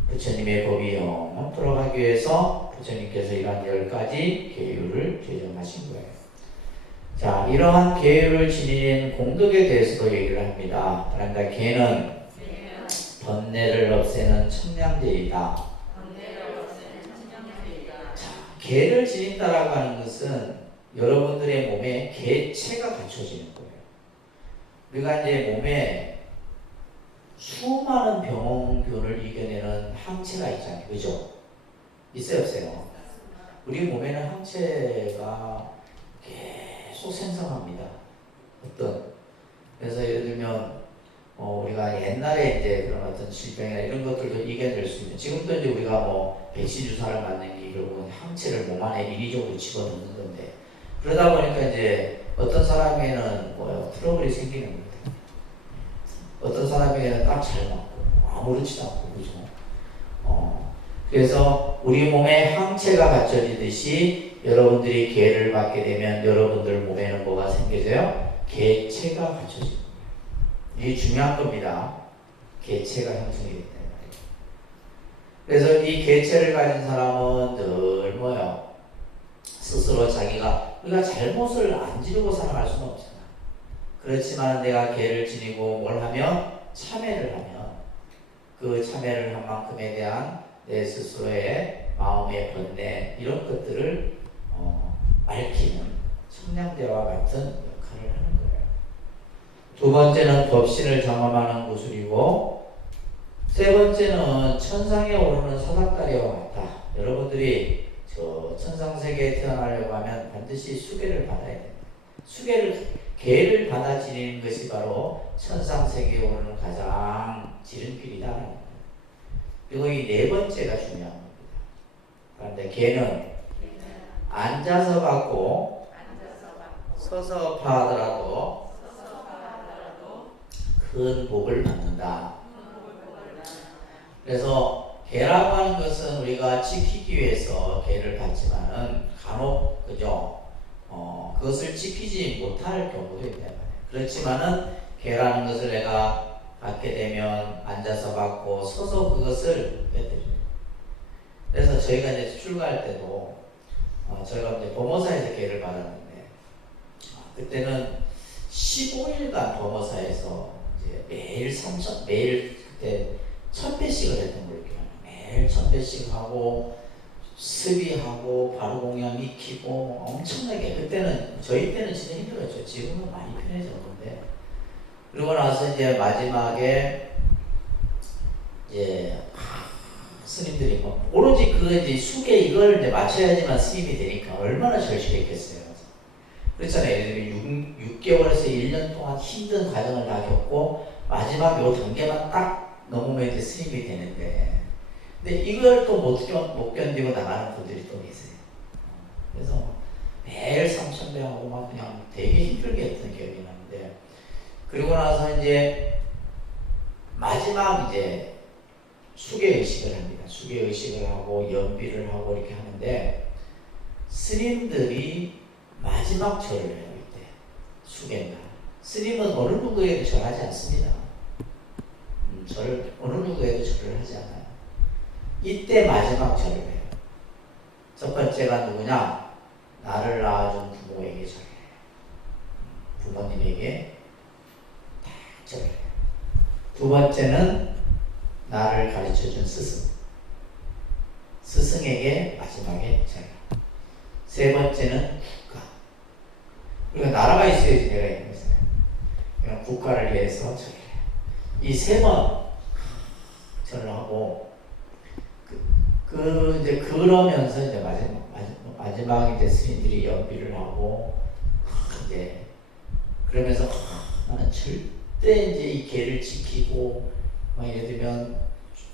부처님의 법이 영원토록 하기 위해서 부처님께서 이러한 10가지 계율을 제정하신 거예요. 자, 이러한 계율을 지닌 공덕에 대해서도 얘기를 합니다. 그런데 계는 번뇌를 없애는 청량제이다. 자, 계를 지닌다라고 하는 것은 여러분들의 몸에 계체가 갖춰지는 거예요. 우리가 이제 몸에 수많은 병균을 이겨내는 항체가 있잖아요. 그죠? 있어요, 없어요? 우리 몸에는 항체가 계속 생성합니다. 그래서 예를 들면, 우리가 옛날에 이제 그런 어떤 질병이나 이런 것들도 이겨낼 수 있는, 지금도 이제 우리가 백신 주사를 맞는 게 결국은 항체를 몸 안에 인위적으로 집어넣는 건데, 그러다 보니까 이제 어떤 사람에게는 트러블이 생기는 겁니다. 어떤 사람에게는 딱 잘 맞고 아무렇지도 않고, 그죠? 그래서 우리 몸에 항체가 갖춰지듯이 여러분들이 계를 받게 되면 여러분들 몸에는 뭐가 생겨져요? 계체가 갖춰집니다. 이게 중요한 겁니다. 계체가 형성이 되기 때문에. 그래서 이 계체를 가진 사람은 늘 뭐요? 스스로 우리가 잘못을 안 지르고 살아갈 수는 없잖아. 그렇지만 내가 계를 지니고 뭘 하면? 참회를 하면 그 참회를 한 만큼에 대한 내 스스로의 마음의 번뇌 이런 것들을 맑히는 청량제와 같은 역할을 하는 거예요. 두 번째는 법신을 경험하는 구슬이고, 세 번째는 천상에 오르는 사닥다리와 같다. 여러분들이 저 천상세계에 태어나려고 하면 반드시 수계를 받아야 됩니다. 계를 받아 지니는 것이 바로 천상세계에 오르는 가장 지름길이다. 그리고 이 네 번째가 중요한 겁니다. 그런데 계는 앉아서 받고 서서 파하더라도 큰 복을 받는다. 그래서 계라고 하는 것은 우리가 지키기 위해서 계를 받지만은 간혹 그죠? 그것을 지키지 못할 경우도 있단 말이에요. 그렇지만은 계라는 것을 내가 받게 되면 앉아서 받고 서서 그것을 빼드려요. 그래서 저희가 이제 출가할 때도 저희가 이제 범어사에서 계를 받았는데 그때는 15일간 범어사에서 이제 매일 그때 1000배씩을 했던 걸로 기억해요. 매일 1000배씩 하고 습의하고 바로 공양 익히고 엄청나게 저희 때는 진짜 힘들었죠. 지금은 많이 편해졌는데 그러고 나서 이제 마지막에 이제 스님들이 오로지 이제 숙에 이걸 이제 맞춰야지만 스님이 되니까 얼마나 절실했겠어요. 그렇잖아요. 예를 들면 6개월에서 1년 동안 힘든 과정을 다 겪고 마지막 요 단계만 딱 넘으면 이제 스님이 되는데, 근데 이걸 또 못 견디고 나가는 분들이 또 계세요. 그래서 매일 3,000배 하고 막 그냥 되게 힘들게 했던 기억이 나는데, 그리고 나서 이제 마지막 이제 수계의식을 합니다. 수계의식을 하고 연비를 하고 이렇게 하는데, 스님들이 마지막 절을 해요. 이때 수계날. 스님은 어느 누구에도 절하지 않습니다. 어느 누구에도 절을 하지 않아요. 이때 마지막 절을 해요. 첫 번째가 누구냐? 나를 낳아준 부모에게 절해요. 부모님에게 다 절해요. 두 번째는 나를 가르쳐준 스승에게 마지막에 절해요. 세 번째는 국가. 그러니까 나라가 있어야지 내가 있는 거잖아요. 그냥 국가를 위해서 절해요. 이 세 번 절을 하고, 이제 그러면서 이제 마지막 이제 스님들이 연비를 하고, 이제 그러면서 나는 절대 이제 이 계를 지키고, 막 예를 들면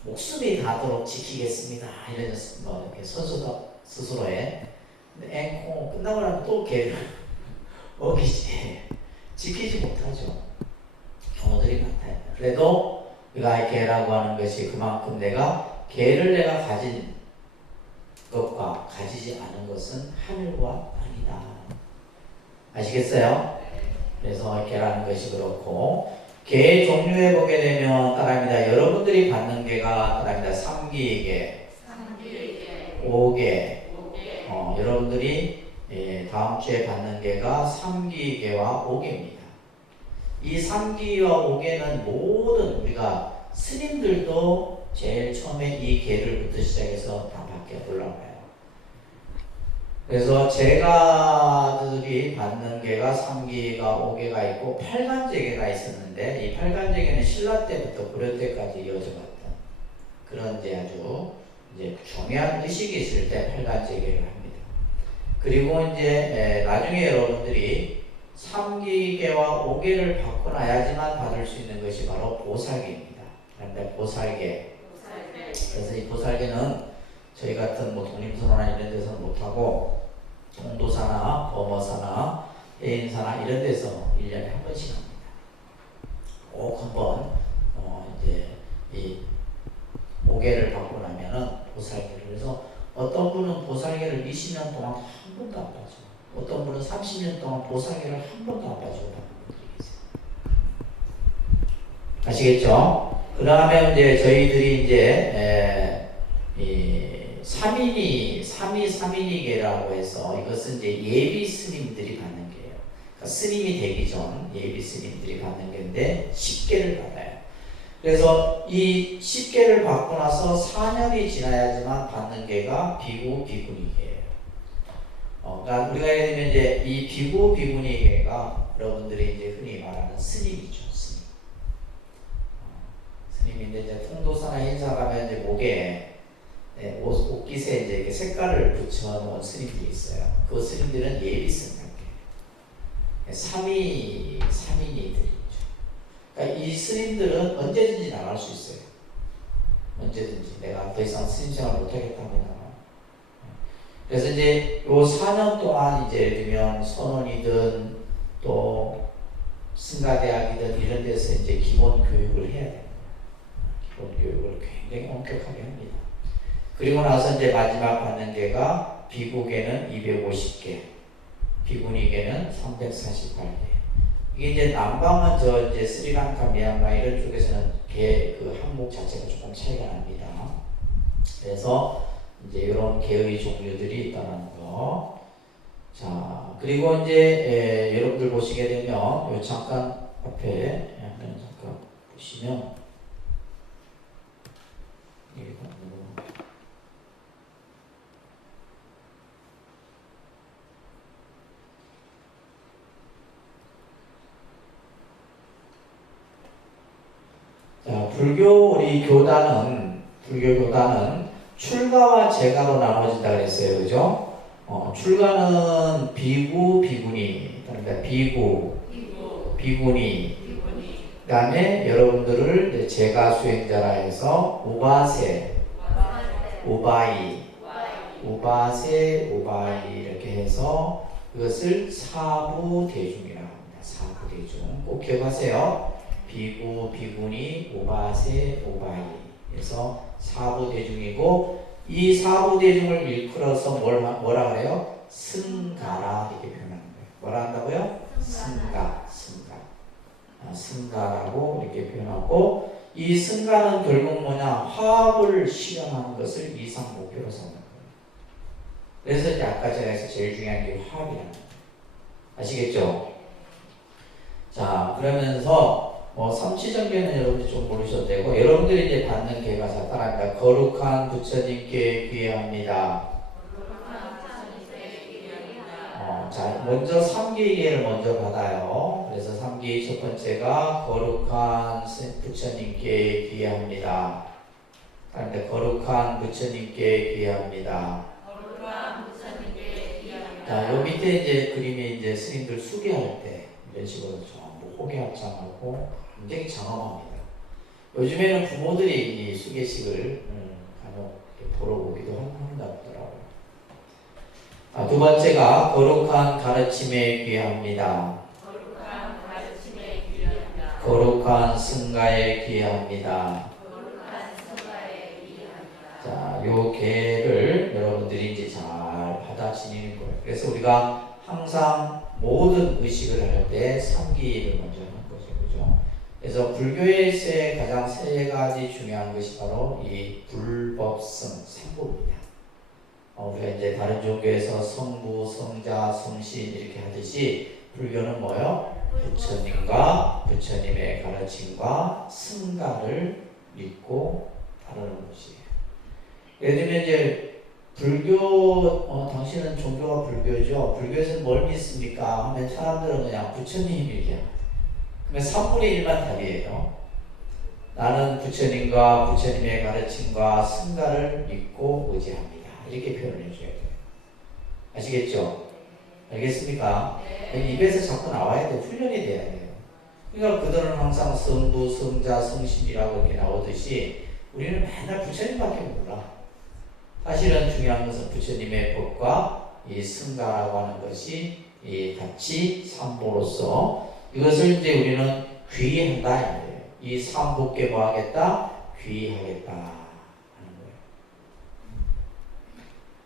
목숨이 닿도록 지키겠습니다. 이러면서 뭐 이렇게 스스로에. 근데 앵콩 끝나고 나면 또 계를 어기지, 지키지 못하죠. 경우들이 많아요. 그래도 우리가 계라고 하는 것이 그만큼 내가 가진 것과 가지지 않은 것은 하늘과 땅이다. 아시겠어요? 그래서 계라는 것이 그렇고, 계 종류에 보게 되면 따라합니다. 여러분들이 받는 계가 따라합니다. 3기계, 5계. 여러분들이 다음 주에 받는 계가 3기계와 5계입니다. 이 3기와 5계는 모든 우리가 스님들도 제일 처음에 이 계를부터 시작해서 다 밖에 올라와요. 그래서 제가들이 받는 계가 3기가 5계가 있고 8간제계가 있었는데, 이 8간제계는 신라 때부터 고려 때까지 이어져 왔던 그런 이제 아주 이제 중요한 의식이 있을 때 8간제계를 합니다. 그리고 이제 나중에 여러분들이 3기계와 5계를 받고 나야지만 받을 수 있는 것이 바로 보살계입니다. 그런데 보살계. 그래서 이 보살계는 저희 같은 뭐 독립선언이나 이런 데서는 못하고, 동도사나 범어사나 해인사나 이런 데서 1년에 한 번씩 합니다. 꼭 한번 이제 이 5계를 받고 나면은 보살계를. 그래서 어떤 분은 보살계를 20년 동안 한 번도 안 빠져. 어떤 분은 30년 동안 보살계를 한 번도 안 빠지고 받는 분들이 계세요. 아시겠죠? 그 다음에 이제 저희들이 이제 삼위삼위계라고 해서, 이것은 이제 예비 스님들이 받는 게예요. 그러니까 스님이 되기 전 예비 스님들이 받는 게인데 10계를 받아요. 그래서 이 10계를 받고 나서 4년이 지나야지만 받는 게가 비구 비구니계예요. 그러니까 우리가 예를 들면 이제 이 비구 비구니계가 여러분들이 이제 흔히 말하는 스님이죠, 스님. 스님인데 이제 통도사나 인사 가면 이제 목에 옷깃에 이제 이렇게 색깔을 붙여놓은 스님들이 있어요. 그 스님들은 예비 스님이에요. 삼위니들이죠. 그러니까 이 스님들은 언제든지 나갈 수 있어요. 언제든지 내가 더 이상 스님 생활 못하겠다고 나가요. 그래서 이제 요 4년 동안 이제 예를 들면 선원이든 또 승가대학이든 이런 데서 이제 기본 교육을 해야 돼요. 기본 교육을 굉장히 엄격하게 합니다. 그리고 나서 이제 마지막 받는 계가 비구계는 250계, 비구니계는 348계. 이게 이제 남방은 이제 스리랑카, 미얀마 이런 쪽에서는 계 그 항목 자체가 조금 차이가 납니다. 그래서 이제 이런 계의 종류들이 있다는 거. 자, 그리고 이제 여러분들 보시게 되면 요 잠깐 앞에 잠깐 보시면 자, 불교 교단은 출가와 제가로 나눠진다 그랬어요. 그죠? 출가는 비구, 비구니, 그러니까 비구, 비구니, 그 다음에 여러분들을 이제 제가 수행자라 해서 우바세, 우바이, 우바세, 우바이 이렇게 해서 그것을 사부대중이라고 합니다. 사부대중 꼭 기억하세요. 비구, 비구니, 우바세, 우바이 그래서 사부대중이고 이 사부대중을 일컬어서 뭐라 그래요? 승가라 이렇게 표현하는 거예요. 뭐라 한다고요? 승가, 승가. 승가라고 이렇게 표현하고 이 승가는 결국 뭐냐? 화합을 실현하는 것을 이상 목표로 삼는 거예요. 그래서 이제 아까 제가 해서 제일 중요한 게 화합이라는 거예요. 아시겠죠? 자, 그러면서 삼치정계는 여러분들이 좀 모르셔도 되고 여러분들이 이제 받는 계가사 따라합니다. 거룩한 부처님께 귀합니다. 자, 먼저 삼기계를 먼저 받아요. 그래서 삼기 첫 번째가 거룩한 부처님께 귀합니다. 그런데 거룩한 부처님께 귀합니다. 자, 요 밑에 이제 그림이 이제 스님들 수계할 때 이런 식으로 전부 호계합장하고 굉장히 장엄합니다. 요즘에는 부모들이 이 수계식을 간혹 보러 오기도 한다고 하더라고요. 두 번째가 거룩한 가르침에 귀합니다. 거룩한 승가에 귀합니다. 자, 요 계를 여러분들이 이제 잘 받아 지니는 거예요. 그래서 우리가 항상 모든 의식을 할 때 삼기를 먼저 하는 거죠. 그죠? 그래서 불교에서의 가장 세 가지 중요한 것이 바로 이 불법성, 삼부입니다. 우리가 이제 다른 종교에서 성부, 성자, 성신 이렇게 하듯이 불교는 뭐요? 부처님과 부처님의 가르침과 승가를 믿고 따르는 것이에요. 예를 들면 이제 불교, 당신은 종교가 불교죠. 불교에서는 뭘 믿습니까? 하면 사람들은 그냥 부처님 얘기합니다. 그러면 3분의 1만 답이에요. 나는 부처님과 부처님의 가르침과 승가를 믿고 의지합니다. 이렇게 표현을 해줘야 돼요. 아시겠죠? 알겠습니까? 네. 입에서 자꾸 나와야 돼요. 훈련이 돼야 돼요. 그러니까 그들은 항상 성부, 성자, 성신이라고 이렇게 나오듯이 우리는 맨날 부처님밖에 몰라. 사실은 중요한 것은 부처님의 법과 이 승가라고 하는 것이 이 같이 삼보로서 이것을 이제 우리는 귀의한다. 이 삼보께 뭐 하겠다? 귀의하겠다 하는 거예요.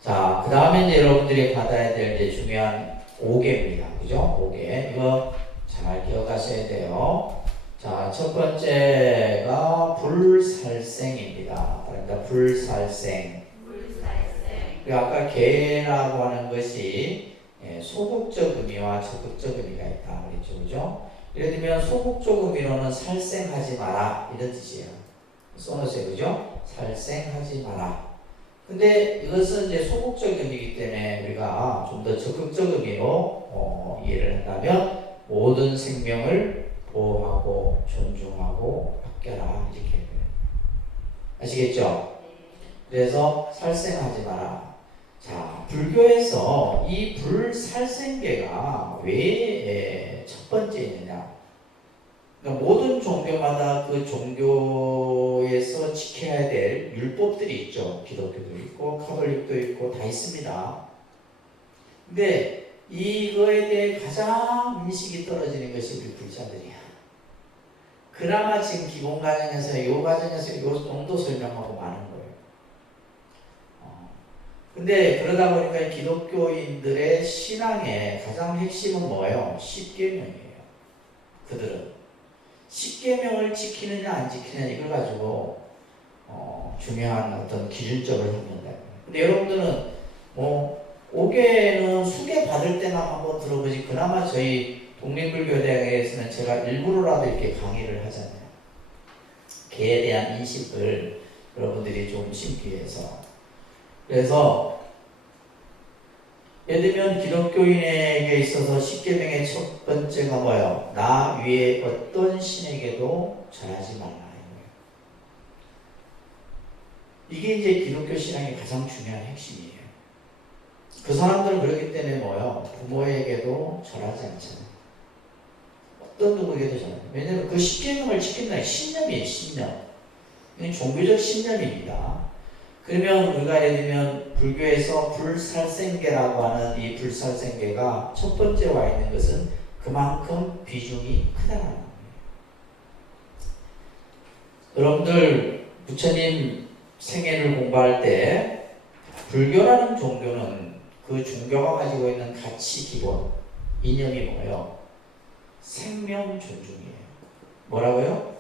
자, 그 다음에 이제 여러분들이 받아야 될 이제 중요한 5개입니다. 그죠? 5개. 이거 잘 기억하셔야 돼요. 자, 첫 번째가 불살생입니다. 그러니까 불살생. 아까 개라고 하는 것이 소극적 의미와 적극적 의미가 있다 그랬죠, 그죠? 예를 들면 소극적 의미로는 살생하지 마라 이런 뜻이에요. 써놓으세요, 그죠? 살생하지 마라. 근데 이것은 이제 소극적 의미이기 때문에 우리가 좀 더 적극적 의미로 이해를 한다면 모든 생명을 보호하고 존중하고 아껴라 이렇게 해요. 아시겠죠? 그래서 살생하지 마라. 자, 불교에서 이 불살생계가 왜 첫 번째 있느냐? 그러니까 모든 종교마다 그 종교에서 지켜야 될 율법들이 있죠. 기독교도 있고 카톨릭도 있고 다 있습니다. 근데 이거에 대해 가장 인식이 떨어지는 것이 우리 불자들이야. 그나마 지금 기본 과정에서 이 과정에서 이 정도 설명하고 마는 거예요. 근데 그러다 보니까 기독교인들의 신앙의 가장 핵심은 뭐예요? 십계명이에요. 그들은 십계명을 지키느냐 안 지키느냐 이걸 가지고 중요한 어떤 기준점을 잡는다. 근데 여러분들은 뭐 5개는 수계 받을 때나 한번 들어보지. 그나마 저희 독립불교대학에서는 제가 일부러라도 이렇게 강의를 하잖아요. 개에 대한 인식을 여러분들이 좀 심기 위해서. 그래서 예를 들면 기독교인에게 있어서 십계명의 첫 번째가 뭐예요? 나 위에 어떤 신에게도 절하지 말라. 이게 이제 기독교 신앙의 가장 중요한 핵심이에요. 그 사람들은 그렇기 때문에 뭐예요? 부모에게도 절하지 않잖아요. 어떤 누구에게도 잘합니다. 왜냐하면 그 십계명을 지킨다는 신념이에요. 신념. 이건 종교적 신념입니다. 그러면 우리가 예를 들면 불교에서 불살생계라고 하는 이 불살생계가 첫 번째 와 있는 것은 그만큼 비중이 크다는 거예요. 여러분들 부처님 생애를 공부할 때 불교라는 종교는 그 종교가 가지고 있는 가치 기본 이념이 뭐예요? 생명 존중이에요. 뭐라고요?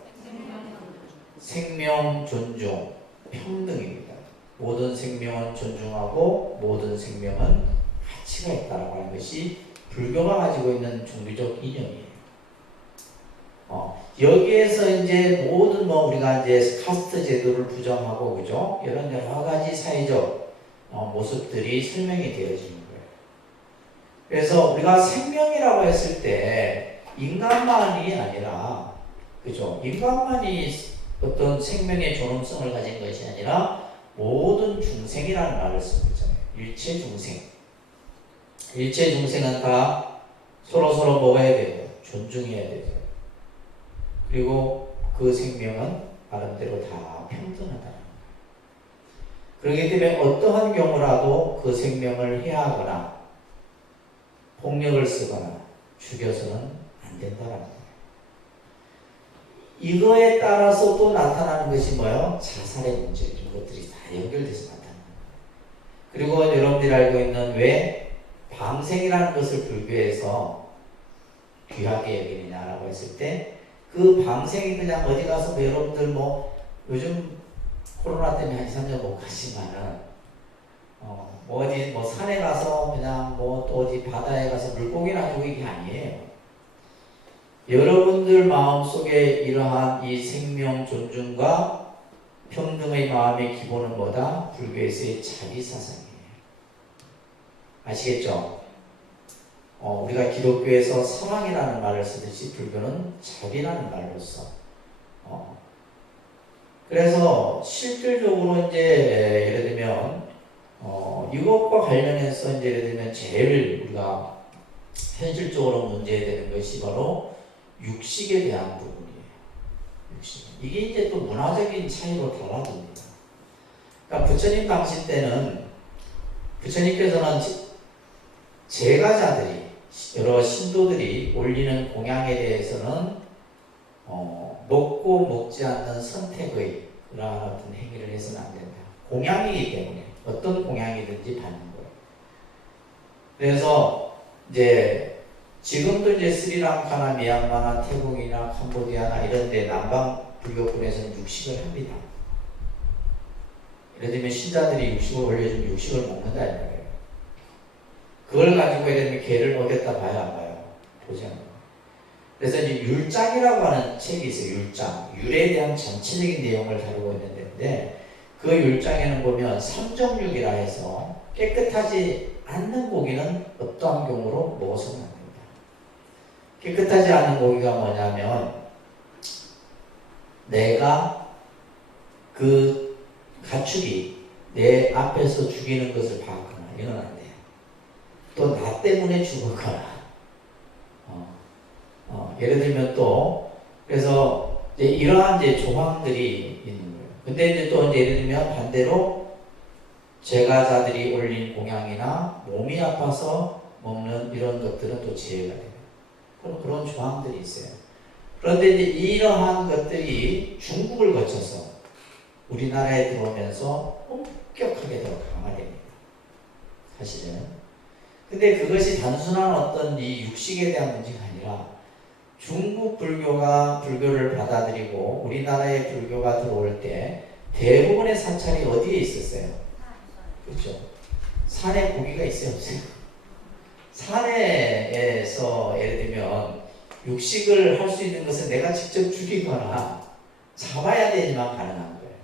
생명 존중, 평등입니다. 모든 생명은 존중하고 모든 생명은 가치가 있다라고 하는 것이 불교가 가지고 있는 종교적 이념이에요. 여기에서 이제 모든 우리가 이제 카스트 제도를 부정하고 그죠? 이런 여러 가지 사회적 모습들이 설명이 되어지는 거예요. 그래서 우리가 생명이라고 했을 때 인간만이 아니라 그죠? 인간만이 어떤 생명의 존엄성을 가진 것이 아니라 모든 중생이라는 말을 쓰고 있잖아요. 일체 중생. 일체 중생은 다 서로 뭐가 해야 되고 존중해야 되죠. 그리고 그 생명은 나름대로 다 평등하다. 그렇기 때문에 어떠한 경우라도 그 생명을 해하거나 폭력을 쓰거나 죽여서는 안 된다라는 거예요. 이거에 따라서 또 나타나는 것이 뭐예요? 자살의 문제. 이런 것들이 다 연결돼서 나타나는 거예요. 그리고 여러분들이 알고 있는 왜 방생이라는 것을 불교에서 귀하게 여기느냐라고 했을 때 그 방생이 그냥 어디 가서 여러분들 요즘 코로나 때문에 한 2, 3년 못 가시면은 어디 산에 가서 그냥 또 어디 바다에 가서 물고기나 주고 이게 아니에요. 여러분들 마음속에 이러한 이 생명 존중과 평등의 마음의 기본은 뭐다? 불교에서의 자비사상이에요. 아시겠죠? 우리가 기독교에서 사랑이라는 말을 쓰듯이 불교는 자비라는 말로 써. 그래서 실질적으로 이제 예를 들면 이것과 관련해서 이제 예를 들면 제일 우리가 현실적으로 문제되는 것이 바로 육식에 대한 부분이에요. 육식. 이게 이제 또 문화적인 차이로 달라집니다. 그러니까 부처님 당시 때는 부처님께서는 제가자들이 여러 신도들이 올리는 공양에 대해서는 먹고 먹지 않는 선택의 그러한 어떤 행위를 해서는 안 된다. 공양이기 때문에 어떤 공양이든지 받는 거예요. 그래서 이제 지금도 이제 스리랑카나 미얀마나 태국이나 캄보디아나 이런 데 남방 불교권에서는 육식을 합니다. 예를 들면 신자들이 육식을 올려주면 육식을 먹는다 이 말이에요. 그걸 가지고 예를 들면 개를 먹였다 봐요 안 봐요? 보지 않아요. 그래서 이제 율장이라고 하는 책이 있어요. 율장. 율에 대한 전체적인 내용을 다루고 있는 데인데 그 율장에는 보면 삼정육이라 해서 깨끗하지 않는 고기는 어떠한 경우로 먹어서는 안 됩니다. 깨끗하지 않은 고기가 뭐냐면 내가 그 가축이 내 앞에서 죽이는 것을 봤거나 이건 안 돼요. 또 나 때문에 죽었거나 예를 들면 또 그래서 이제 이러한 이제 조항들이 있는 거예요. 근데 이제 또 이제 예를 들면 반대로 제가자들이 올린 공양이나 몸이 아파서 먹는 이런 것들은 또 제외가 돼요. 그런 조항들이 있어요. 그런데 이제 이러한 것들이 중국을 거쳐서 우리나라에 들어오면서 엄격하게 더 강화됩니다. 사실은. 근데 그것이 단순한 어떤 이 육식에 대한 문제가 아니라 중국 불교가 불교를 받아들이고 우리나라에 불교가 들어올 때 대부분의 사찰이 어디에 있었어요? 그렇죠. 산에 고기가 있어요, 없어요? 산에서 예를 들면 육식을 할 수 있는 것은 내가 직접 죽이거나 잡아야 되지만 가능한 거예요.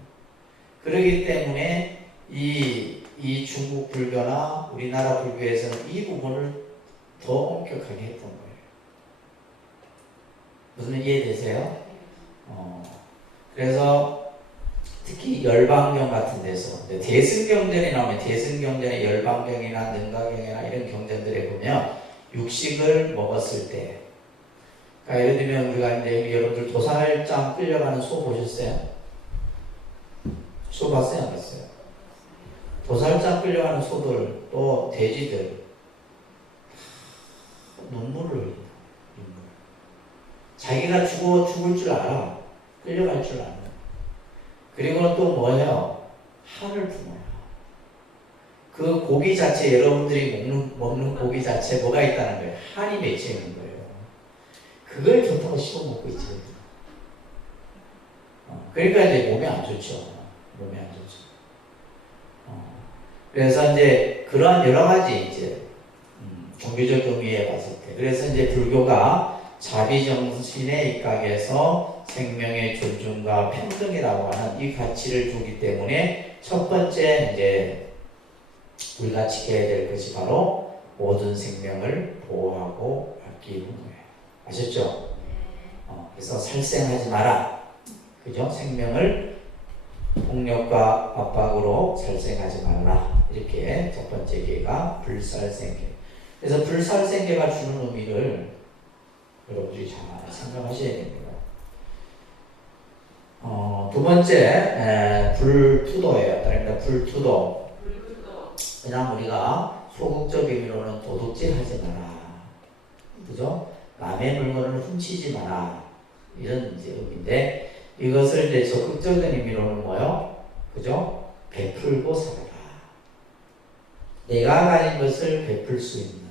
그렇기 때문에 이 중국 불교나 우리나라 불교에서는 이 부분을 더 엄격하게 했던 거예요. 무슨 이해되세요? 그래서 특히 열방경 같은 데서 대승경전이 나오면 대승경전의 열방경이나 능가경이나 이런 경전들에 보면 육식을 먹었을 때 예를 들면 우리가 이제 여러분들 도살장 끌려가는 소 보셨어요? 소 봤어요? 안 봤어요? 도살장 끌려가는 소들 또 돼지들 눈물을 흘린다. 눈물. 자기가 죽을 줄 알아. 끌려갈 줄 알아. 그리고 또 뭐예요? 한을 품어요. 그 고기 자체, 여러분들이 먹는 고기 자체에 뭐가 있다는 거예요? 한이 맺혀 있는 거예요. 그걸 좋다고 씹어 먹고 있지. 그러니까 이제 몸에 안 좋죠. 몸에 안 좋죠. 그래서 이제 그러한 여러 가지 이제 종교적 의미에 봤을 때, 그래서 이제 불교가 자비 정신에 입각해서 생명의 존중과 평등이라고 하는 이 가치를 두기 때문에 첫 번째 이제 우리가 지켜야 될 것이 바로 모든 생명을 보호하고 아끼는 거예요. 아셨죠? 그래서 살생하지 마라. 그죠? 생명을 폭력과 압박으로 살생하지 말라. 이렇게 첫 번째 개가 불살생계. 그래서 불살생계가 주는 의미를 여러분들이 잘 생각하셔야 됩니다. 두 번째 불투도예요. 그러니까 불투도. 그냥 우리가 소극적 의미로는 도둑질 하지 마라. 그죠? 남의 물건을 훔치지 마라. 이런 이제 의미인데, 이것을 이제 적극적인 의미로는 뭐요? 그죠? 베풀고 살아라. 내가 가진 것을 베풀 수 있는,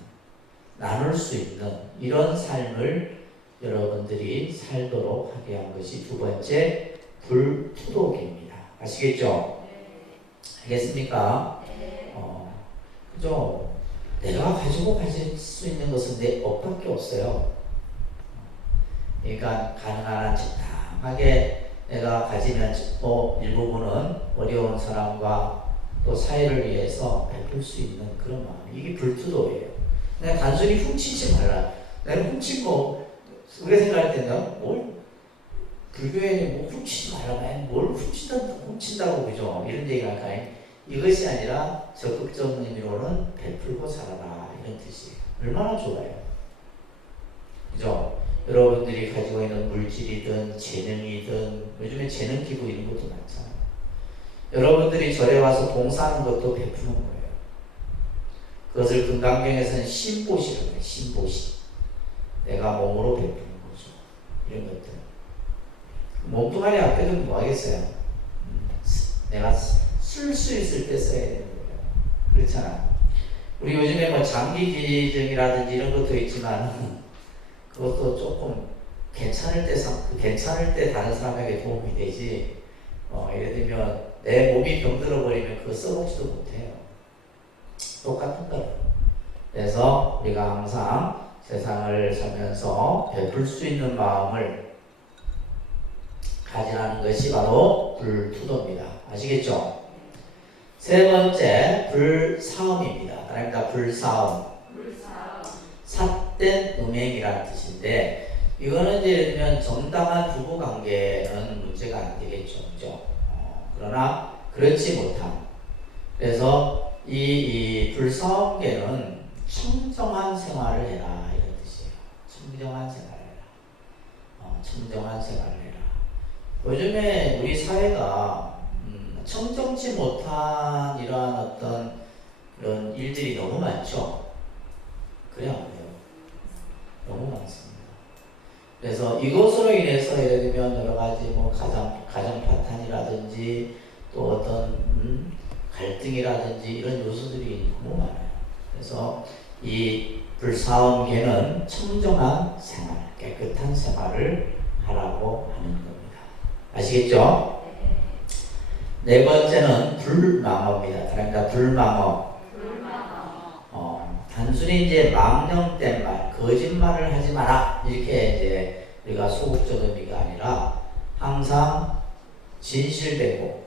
나눌 수 있는 이런 삶을 여러분들이 살도록 하게 한 것이 두 번째 불투독입니다. 아시겠죠? 알겠습니까? 그죠? 내가 가질 수 있는 것은 내 업밖에 없어요. 그러니까 가능한 한 적당하게 내가 가지면 일부분은 어려운 사람과 또 사회를 위해서 베풀 수 있는 그런 마음. 이게 불투도예요. 그냥 단순히 훔치지 말라. 내가 훔친 거, 우리가 생각할 때는 불교에는 훔치지 말라. 뭘 훔친다고 그죠? 이런 얘기를 할까요? 이것이 아니라 적극적 의미로는 베풀고 살아라. 이런 뜻이에요. 얼마나 좋아요. 그죠? 여러분들이 가지고 있는 물질이든 재능이든, 요즘에 재능 기부 이런 것도 많잖아요. 여러분들이 절에 와서 봉사하는 것도 베푸는 거예요. 그것을 금강경에서는 신보시라고 해요. 신보시. 내가 몸으로 베푸는 거죠. 이런 것들. 몸뚱아리 아껴두면 뭐 하겠어요? 내가 쓸 수 있을 때 써야 되는 거예요. 그렇잖아요. 우리 요즘에 뭐 장기 기증이라든지 이런 것도 있지만 그것도 조금 괜찮을 때 다른 사람에게 도움이 되지. 예를 들면 내 몸이 병들어 버리면 그거 써먹지도 못해요. 똑같은 거예요. 그래서 우리가 항상 세상을 살면서 베풀 수 있는 마음을 가지라는 것이 바로 불투도입니다. 아시겠죠? 세 번째 불사음입니다. 그러니까 불사음. 삿된 음행이라는 뜻인데, 이거는 예를 들면 정당한 부부 관계는 문제가 안 되겠죠. 그죠? 그러나 그렇지 못함. 그래서 이 불사음계는 청정한 생활을 해라. 이런 뜻이에요. 청정한 생활을 해라. 청정한 생활을 해라. 요즘에 우리 사회가 청정치 못한 이러한 어떤 그런 일들이 너무 많죠. 그래야 안 돼요. 너무 많습니다. 그래서 이것으로 인해서 예를 들면 여러 가지 뭐 가정 파탄이라든지 또 어떤 갈등이라든지 이런 요소들이 너무 많아요. 그래서 이 불사음계는 청정한 생활, 깨끗한 생활을 하라고 하는 겁니다. 아시겠죠? 네 번째는 불망어입니다. 그러니까 불망어. 단순히 이제 망령된 말, 거짓말을 하지 마라. 이렇게 이제 우리가 소극적 의미가 아니라 항상 진실되고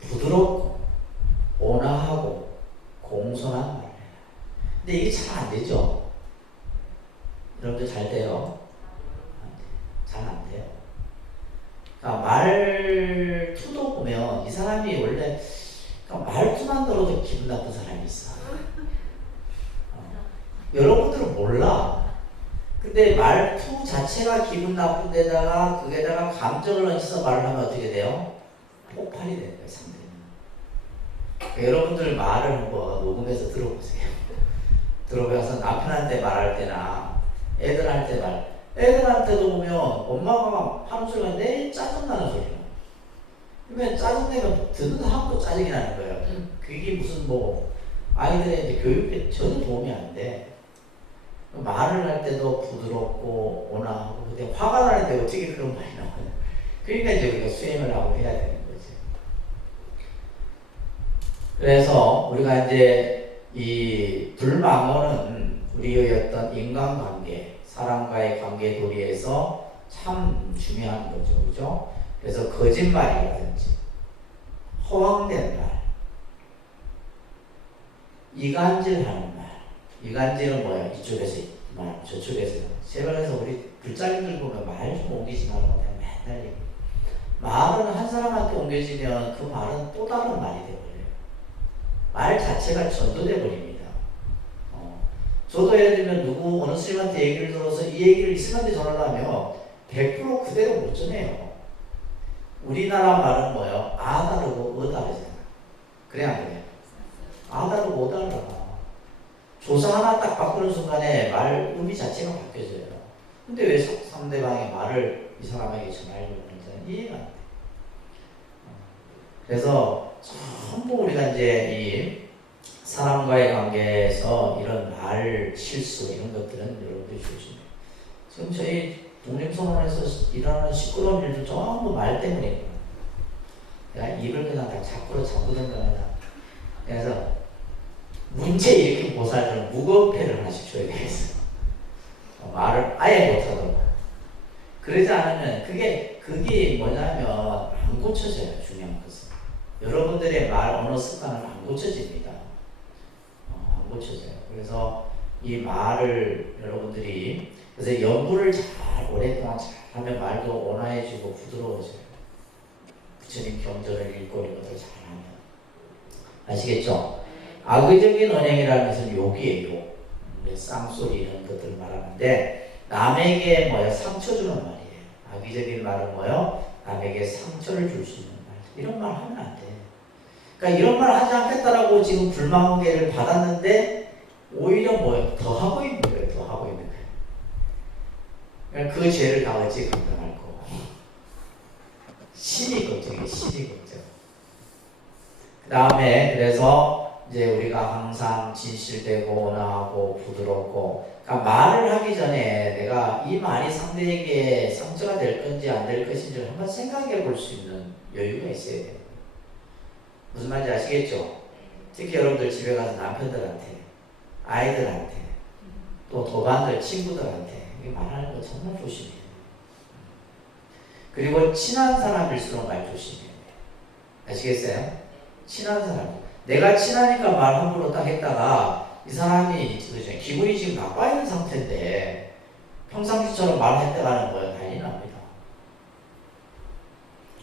부드럽고 온화하고 공손한 말을 해라. 근데 이게 잘 안 되죠? 여러분들 잘 돼요? 잘 안 돼요. 그러니까 말투도 보면 이 사람이 원래 그러니까 말투만 들어도 기분 나쁜 사람이 있어. 여러분들은 몰라. 근데 말투 자체가 기분 나쁜 데다가 그게다가 감정을 얹혀서 말을 하면 어떻게 돼요? 폭발이 되는 거예요, 상대는. 그러니까 여러분들 말을 한번 녹음해서 들어보세요. 들어보셔서 남편한테 말할 때나 애들한테 애들한테도 보면 엄마가 하는 소리가 내 짜증나는 소리야. 그러면 짜증내면 듣는 사람도 짜증이 나는 거예요. 그게 무슨 뭐 아이들의 이제 교육에 전혀 도움이 안 돼. 말을 할 때도 부드럽고 온화하고, 근데 화가 날 때 어떻게 그런 말이 나와요? 그러니까 이제 우리가 수행을 하고 해야 되는 거죠. 그래서 우리가 이제 이 불망언은 우리의 어떤 인간관계, 사람과의 관계 도리에서 참 중요한 거죠, 그죠? 그래서 거짓말이라든지 허황된 말, 이간질하는 말. 이간질은 뭐야? 이쪽에서 말, 저쪽에서. 제발 해서 우리 불자님들 보면 말 좀 옮기지 말고 그냥 맨날 얘기. 말은 한 사람한테 옮겨지면 그 말은 또 다른 말이 되어버려요. 말 자체가 전도돼 버립니다. 저도 예를 들면 누구 어느 스님한테 얘기를 들어서 이 얘기를 이 스님한테 전하려면 100% 그대로 못 전해요. 우리나라 말은 뭐예요? 아 다르고 어 다르잖아. 그래 안 그래? 아 다르고 어 다르다. 조사 하나 딱 바꾸는 순간에 말 의미 자체가 바뀌어져요. 근데 왜 상대방의 말을 이 사람에게 전하려고 하는지는 이해가 안 돼. 그래서 전부 우리가 이제 이 사람과의 관계에서 이런 말 실수 이런 것들은 여러분들이 조심해요. 지금 저희 독립선언에서 일하는 시끄러운 일도 전부 말 때문이에요. 내가 입을 그냥 다 자꾸로 잠그던 겁니다. 그래서 문제 일으킨 보살들은 무거운패를 하나씩 줘야 되겠어. 말을 아예 못하도록. 그러지 않으면 그게 뭐냐면 안 고쳐져요. 중요한 것은 여러분들의 말 언어 습관은 안 고쳐집니다. 안 고쳐져요. 그래서 이 말을 여러분들이 그래서 연구를 잘 오랫동안 잘 하면 말도 온화해지고 부드러워져요. 부처님 경전을 읽고 이런 것들 잘 하면. 아시겠죠? 악의적인 언행이라는 것은 욕이에요. 쌍소리 이런 것들을 말하는데 남에게 뭐야? 상처 주는 말이에요. 악의적인 말은 뭐요? 남에게 상처를 줄 수 있는 말. 이런 말 하면 안 돼. 그러니까 이런 말 하지 않겠다라고 지금 불망계를 받았는데 오히려 뭐요? 더 하고 있는 거예요. 더 하고 있는 거예요. 그러니까 그 죄를 다 어찌 감당할 거. 신이 걱정이에요. 신이 걱정. 그 다음에 그래서 이제 우리가 항상 진실되고 온화하고 부드럽고, 그러니까 말을 하기 전에 내가 이 말이 상대에게 상처가 될 건지 안 될 것인지를 한번 생각해 볼 수 있는 여유가 있어야 돼요. 무슨 말인지 아시겠죠? 특히 여러분들 집에 가서 남편들한테, 아이들한테, 또 도반들 친구들한테 이 말하는 거 정말 조심해야 돼요. 그리고 친한 사람일수록 말 조심해야 돼요. 아시겠어요? 친한 사람. 내가 친하니까 말 함부로 딱 했다가 이 사람이 기분이 지금 나빠 있는 상태인데 평상시처럼 말했다가는 뭐예요? 난리 납니다.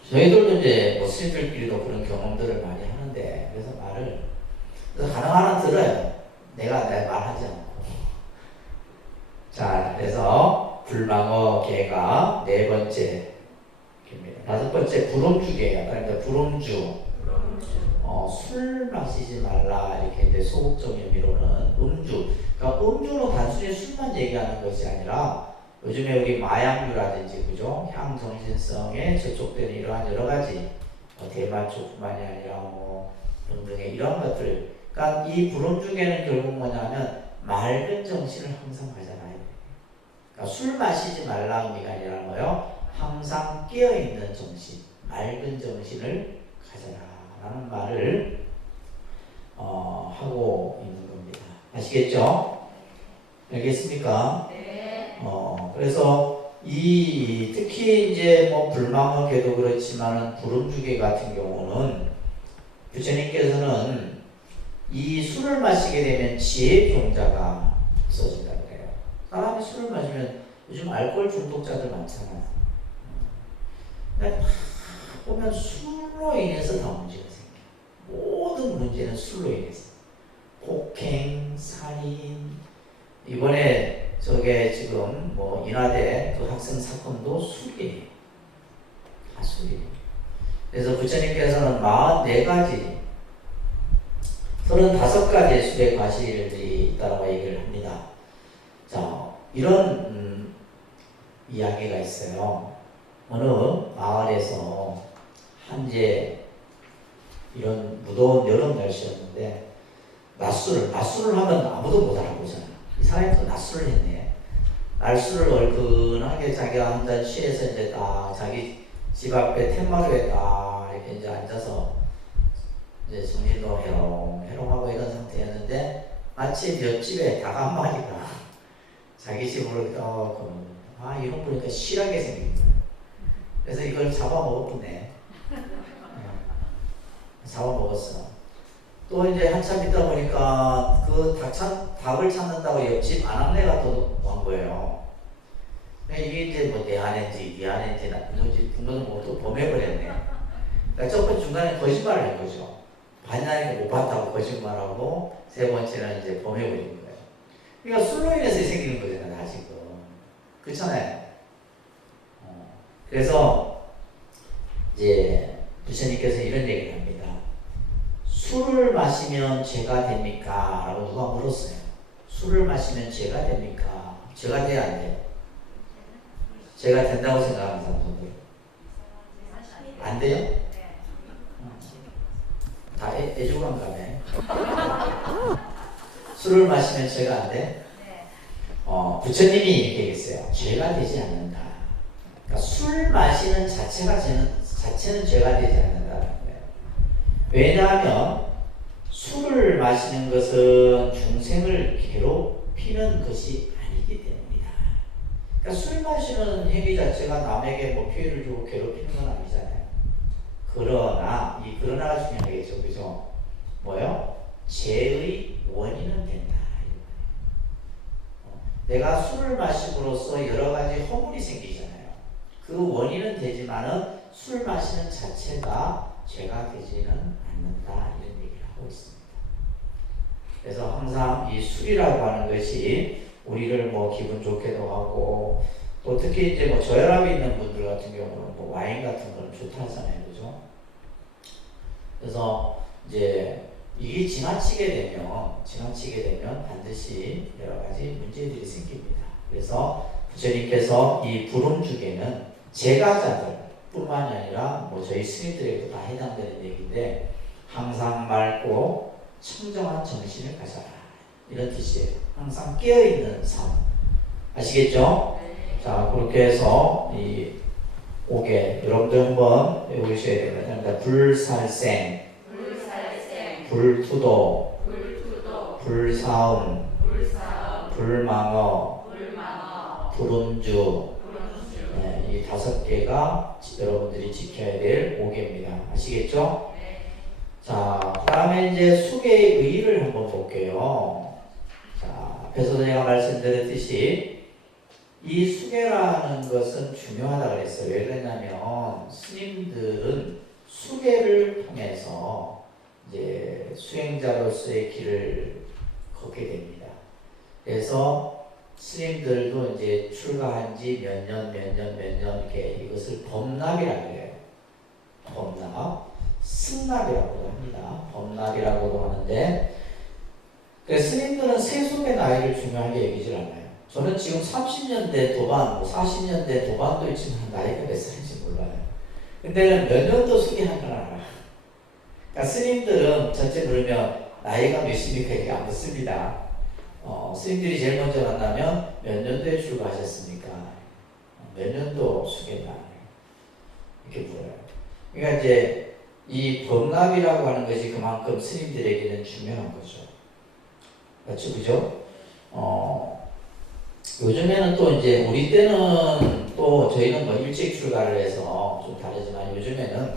저희들도 이제 뭐 스님들끼리도 그런 경험들을 많이 하는데, 그래서 가능한 한 들어요. 내가 말하지 않고. 자, 그래서 불망어 개가 네 번째 개입니다. 다섯 번째 불음주개예요. 그러니까 불음주. 술 마시지 말라 이렇게 이제 소극적 의미로는 음주. 그러니까 음주로 단순히 술만 얘기하는 것이 아니라 요즘에 우리 마약류라든지 그죠? 향정신성에 저촉되는 이러한 여러 가지 대마초뿐만이 아니라 뭐 등등의 이런 것들. 그러니까 이 불음주개는 결국 뭐냐면 맑은 정신을 항상 가져놔야 돼. 그러니까 술 마시지 말라 의미가 아니라 뭐요? 항상 깨어 있는 정신, 맑은 정신을 가져라. 라는 말을 하고 있는 겁니다. 아시겠죠? 알겠습니까? 네. 그래서 특히 이제 뭐 불망어계도 그렇지만 불음주계 같은 경우는 부처님께서는 이 술을 마시게 되면 지혜 병자가 없어진다 그래요. 사람이 술을 마시면 요즘 알코올 중독자들 많잖아요. 보면 술로 인해서 다 문제가 생겨요. 모든 문제는 술로 인해서. 폭행, 살인. 이번에 저 그게 지금 뭐 인하대 그 학생 사건도 술이에요. 다 술이에요. 그래서 부처님께서는 44가지 35가지의 술의 과실들이 있다고 얘기를 합니다. 자, 이런 이야기가 있어요. 어느 마을에서 한제 이런 무더운 여름 날씨였는데 낮술을 하면 아무도 못 알아보잖아. 이 사람이 또 낮술을 했네. 낮술을 얼큰하게 자기가 한 잔 취해서 이제 딱 자기 집 앞에 텐마루에 딱 이렇게 이제 앉아서 이제 정신도 해롱해롱하고 이런 상태였는데 마침 옆집에 닭 한 마리가 자기 집으로 이런 보니까 실하게 생긴 거예요. 그래서 이걸 잡아먹었네. 잡아먹었어. 또 이제 한참 있다 보니까 그 닭을 찾는다고 옆집 아낙네가 또 온 거예요. 이게 이제 뭐 내 아내인지 네 아내인지 누군지 분노는 뭐또 범해버렸네. 그러니까 첫 번째 중간에 거짓말을 한 거죠. 봤냐니까 못 봤다고 거짓말하고 세 번째는 이제 범해버린 거예요. 그러니까 술로 인해서 생기는 거잖아요, 다 지금. 그렇잖아요. 그래서 이제 부처님께서 이런 얘기를 합니다. 술을 마시면 죄가 됩니까? 라고 누가 물었어요. 술을 마시면 죄가 됩니까? 죄가 돼야 안 돼요? 죄가 된다고 생각하는 사람들. 안 돼요? 다 애주간가네. 술을 마시면 죄가 안 돼? 부처님이 이렇게 얘기했어요. 죄가 되지 않는다. 그러니까 술 마시는 자체는 죄가 되지 않는다는 거예요. 왜냐하면 술을 마시는 것은 중생을 괴롭히는 것이 아니기 때문이다. 그러니까 술 마시는 행위 자체가 남에게 뭐 피해를 주고 괴롭히는 건 아니잖아요. 그러나 이 그러나가 중요하겠죠, 그죠? 뭐요? 죄의 원인은 된다. 내가 술을 마심으로써 여러 가지 허물이 생기잖아요. 그 원인은 되지만은 술 마시는 자체가 죄가 되지는 않는다, 이런 얘기를 하고 있습니다. 그래서 항상 이 술이라고 하는 것이 우리를 뭐 기분 좋게도 하고 또 특히 이제 뭐 저혈압이 있는 분들 같은 경우는 뭐 와인 같은 거는 좋다 하잖아요, 그죠? 그래서 이제 이게 지나치게 되면 반드시 여러 가지 문제들이 생깁니다. 그래서 부처님께서 이 불음주계는 제가자들 뿐만이 아니라 뭐 저희 스님들에게도 다 해당되는 얘기인데 항상 맑고 청정한 정신을 가져라, 이런 뜻이에요. 항상 깨어있는 삶. 아시겠죠? 자, 그렇게 해서 이 5개 여러분들 한번 외우셔야 됩니다. 불살생, 불투도, 불사음, 불망어, 불음주. 네, 이 5개가 여러분들이 지켜야 될 5개입니다. 아시겠죠? 자, 그 다음에 이제 수계의 의의를 한번 볼게요. 자, 앞에서 제가 말씀드렸듯이 이 수계라는 것은 중요하다 그랬어요. 왜 그랬냐면 스님들은 수계를 통해서 이제 수행자로서의 길을 걷게 됩니다. 그래서 스님들도 이제 출가한 지 몇 년 이렇게 이것을 범납이라고 해요. 범납, 승납이라고도 합니다. 범납이라고도 하는데, 스님들은 세속의 나이를 중요하게 여기질 않아요. 저는 지금 30년대 도반, 40년대 도반도 있지만 나이가 몇 살인지 몰라요. 근데 몇 년도 수기한 건 알아요. 그러니까 스님들은 전체 물으면 나이가 몇입니까? 이렇게 안 묻습니다. 스님들이 제일 먼저 만나면 몇 년도에 출가하셨습니까? 몇 년도 수계다? 이렇게 물어요. 그러니까 이제 이 범납이라고 하는 것이 그만큼 스님들에게는 중요한 거죠. 맞죠? 그죠? 요즘에는 또 이제 우리 때는 또 저희는 뭐 일찍 출가를 해서 좀 다르지만 요즘에는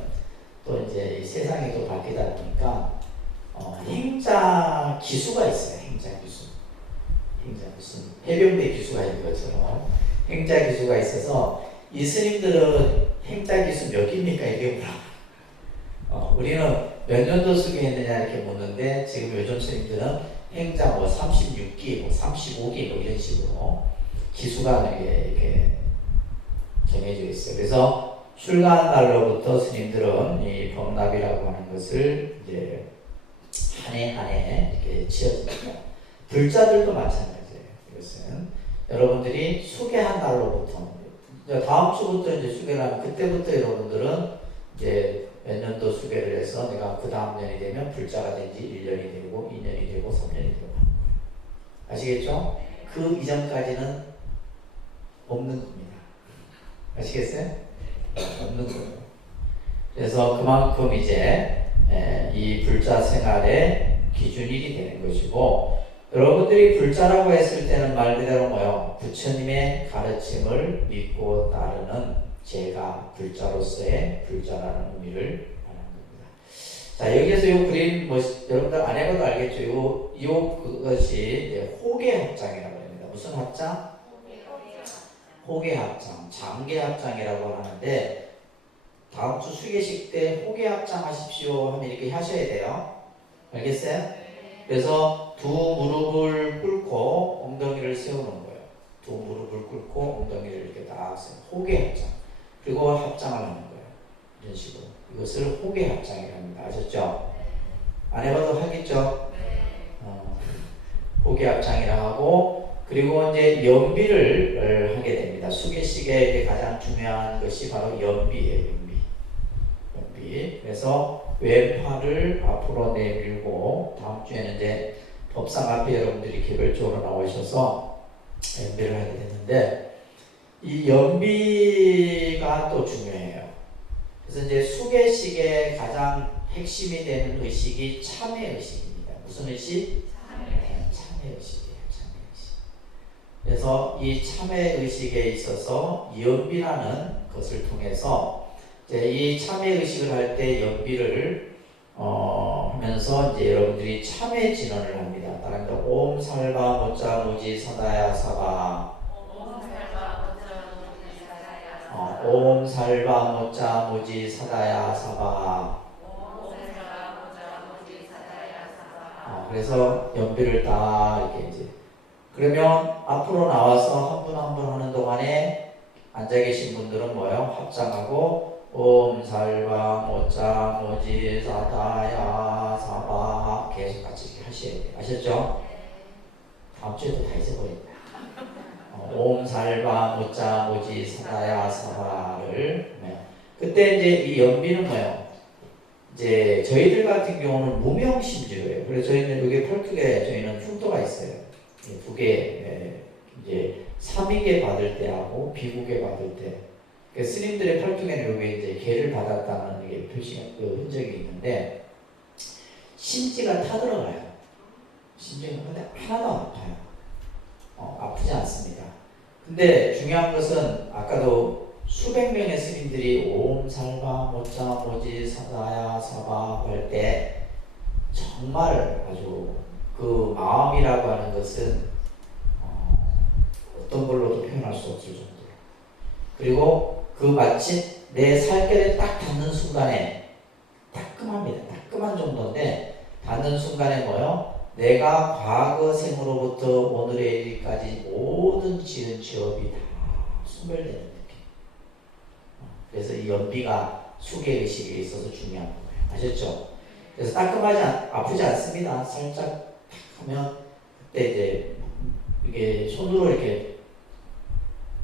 또 이제 이 세상이 또 바뀌다 보니까 행자 기수가 있어요. 행자 기수. 무슨 해병대 기수가 있는 것처럼 행자 기수가 있어서 이 스님들은 행자 기수 몇 기입니까? 이게 뭐라? 우리는 몇 년도 수기했느냐 이렇게 묻는데 지금 요즘 스님들은 행자 뭐 36기, 뭐 35기 뭐 이런 식으로 기수가 이렇게 정해져 있어요. 그래서 출가한 날로부터 스님들은 이 법납이라고 하는 것을 이제 한 해 한 해 이렇게 지어집니다. 불자들도 마찬가지예요. 이것은 여러분들이 수계한 날로부터 다음 주부터 이제 수계를 하면 그때부터 여러분들은 이제 몇 년도 수계를 해서 내가 그 다음 년이 되면 불자가 된 지 1년이 되고 2년이 되고 3년이 되고 아시겠죠? 그 이전까지는 없는 겁니다. 아시겠어요? 없는 거예요. 그래서 그만큼 이제 이 불자 생활의 기준일이 되는 것이고 여러분들이 불자라고 했을 때는 말 그대로 뭐요? 부처님의 가르침을 믿고 따르는 제가 불자로서의 불자라는 의미를 말하는 겁니다. 자, 여기에서 이 그림 여러분들 안 해봐도 알겠죠? 그것이 이제 호계합장이라고 합니다. 무슨 합장? 호계합장, 장계합장이라고 하는데 다음 주 수계식 때 호계합장 하십시오 하면 이렇게 하셔야 돼요. 알겠어요? 그래서 두 무릎을 꿇고 엉덩이를 세우는 거예요. 두 무릎을 꿇고 엉덩이를 이렇게 딱 세우는 호계합장. 그리고 합장을 하는 거예요. 이런 식으로. 이것을 호계합장이라고 합니다. 아셨죠? 안 해봐도 하겠죠? 호계합장이라고 하고 그리고 이제 연비를 하게 됩니다. 수계식의 가장 중요한 것이 바로 연비예요. 연비. 그래서 왼팔을 앞으로 내밀고 다음 주에는 이제 법상 앞에 여러분들이 개별적으로 나오셔서 연비를 하게 되는데 이 연비가 또 중요해요. 그래서 이제 수계식의 가장 핵심이 되는 의식이 참회 의식입니다. 무슨 의식? 참회 의식이에요. 그래서 이 참회 의식에 있어서 연비라는 것을 통해서 이제 이 참회 의식을 할 때 연비를 하면서 이제 여러분들이 참회 진언을 합니다. 따라합니다. 옴 살바 모짜 무지 사다야 사바. 옴 살바 모짜 무지 사다야 사바. 그래서 연비를 딱 이렇게 이제 그러면 앞으로 나와서 한 분 한 분 하는 동안에 앉아 계신 분들은 뭐요? 합장하고 옴 살바 모짜 모지 사다야 사바 계속 같이 이렇게 하셔야 돼요. 아셨죠? 다음 주에도 다 잊어버린다. 옴 살바 모짜 모지 사다야 사바를 그때 이제 이 연비는 뭐예요? 이제 저희들 같은 경우는 무명심지로예요. 그래서 저희는 여기 펄뚝에 저희는 흉도가 있어요. 두 개, 이제 삼위계 받을 때하고 비국계 받을 때, 스님들의 펄뚝에는 여기 이제 계를 받았다는 게 표시가 그 흔적이 있는데 심지가 타들어가요. 심지가 근데 하나도 안 아파요. 아프지 않습니다. 근데 중요한 것은 아까도 수백 명의 스님들이 옴 살바 모짜 모지 사다야 사바 할 때 정말 아주 그 마음이라고 하는 것은 어떤 걸로도 표현할 수 없을 정도로 그리고 그 마치 내 살결에 딱 닿는 순간에 따끔합니다. 따끔한 정도인데 닿는 순간에 뭐요? 내가 과거 생으로부터 오늘의 일까지 모든 지은 지업이 다 소멸되는 느낌. 그래서 이 연비가 수계의식에 있어서 중요한 거예요. 아셨죠? 그래서 따끔하지 아프지 않습니다. 살짝 하면 그때 이제 이게 손으로 이렇게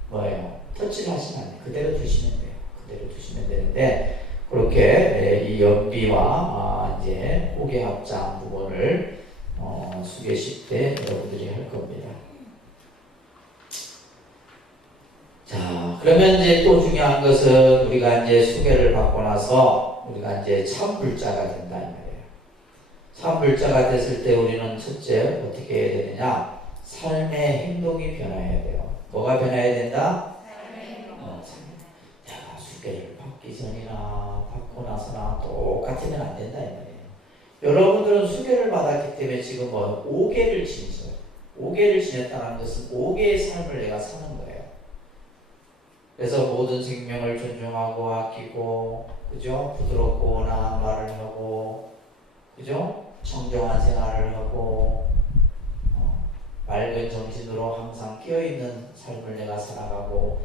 뭐예요? 터치를 하시면 안 돼요. 그대로 두시면 돼요. 그대로 두시면 되는데 그렇게 이 연비와 이제 호계합장 부분을 수계식 때 여러분들이 할 겁니다. 자, 그러면 이제 또 중요한 것은 우리가 이제 수계를 받고 나서 우리가 이제 참불자가 된다 이 말이에요. 참불자가 됐을 때 우리는 첫째 어떻게 해야 되느냐? 삶의 행동이 변화해야 돼요. 뭐가 변화해야 된다? 내가 수계를 받기 전이나 받고 나서나 똑같으면 안 된다 이 말이에요. 여러분들은 수계를 받았기 때문에 지금 뭐 5계를 지냈어요. 5계를 지냈다는 것은 5계의 삶을 내가 사는 거예요. 그래서 모든 생명을 존중하고 아끼고, 그죠? 부드럽고 온화한 말을 하고, 그죠? 청정한 생활을 하고, 맑은 정신으로 항상 깨어있는 삶을 내가 살아가고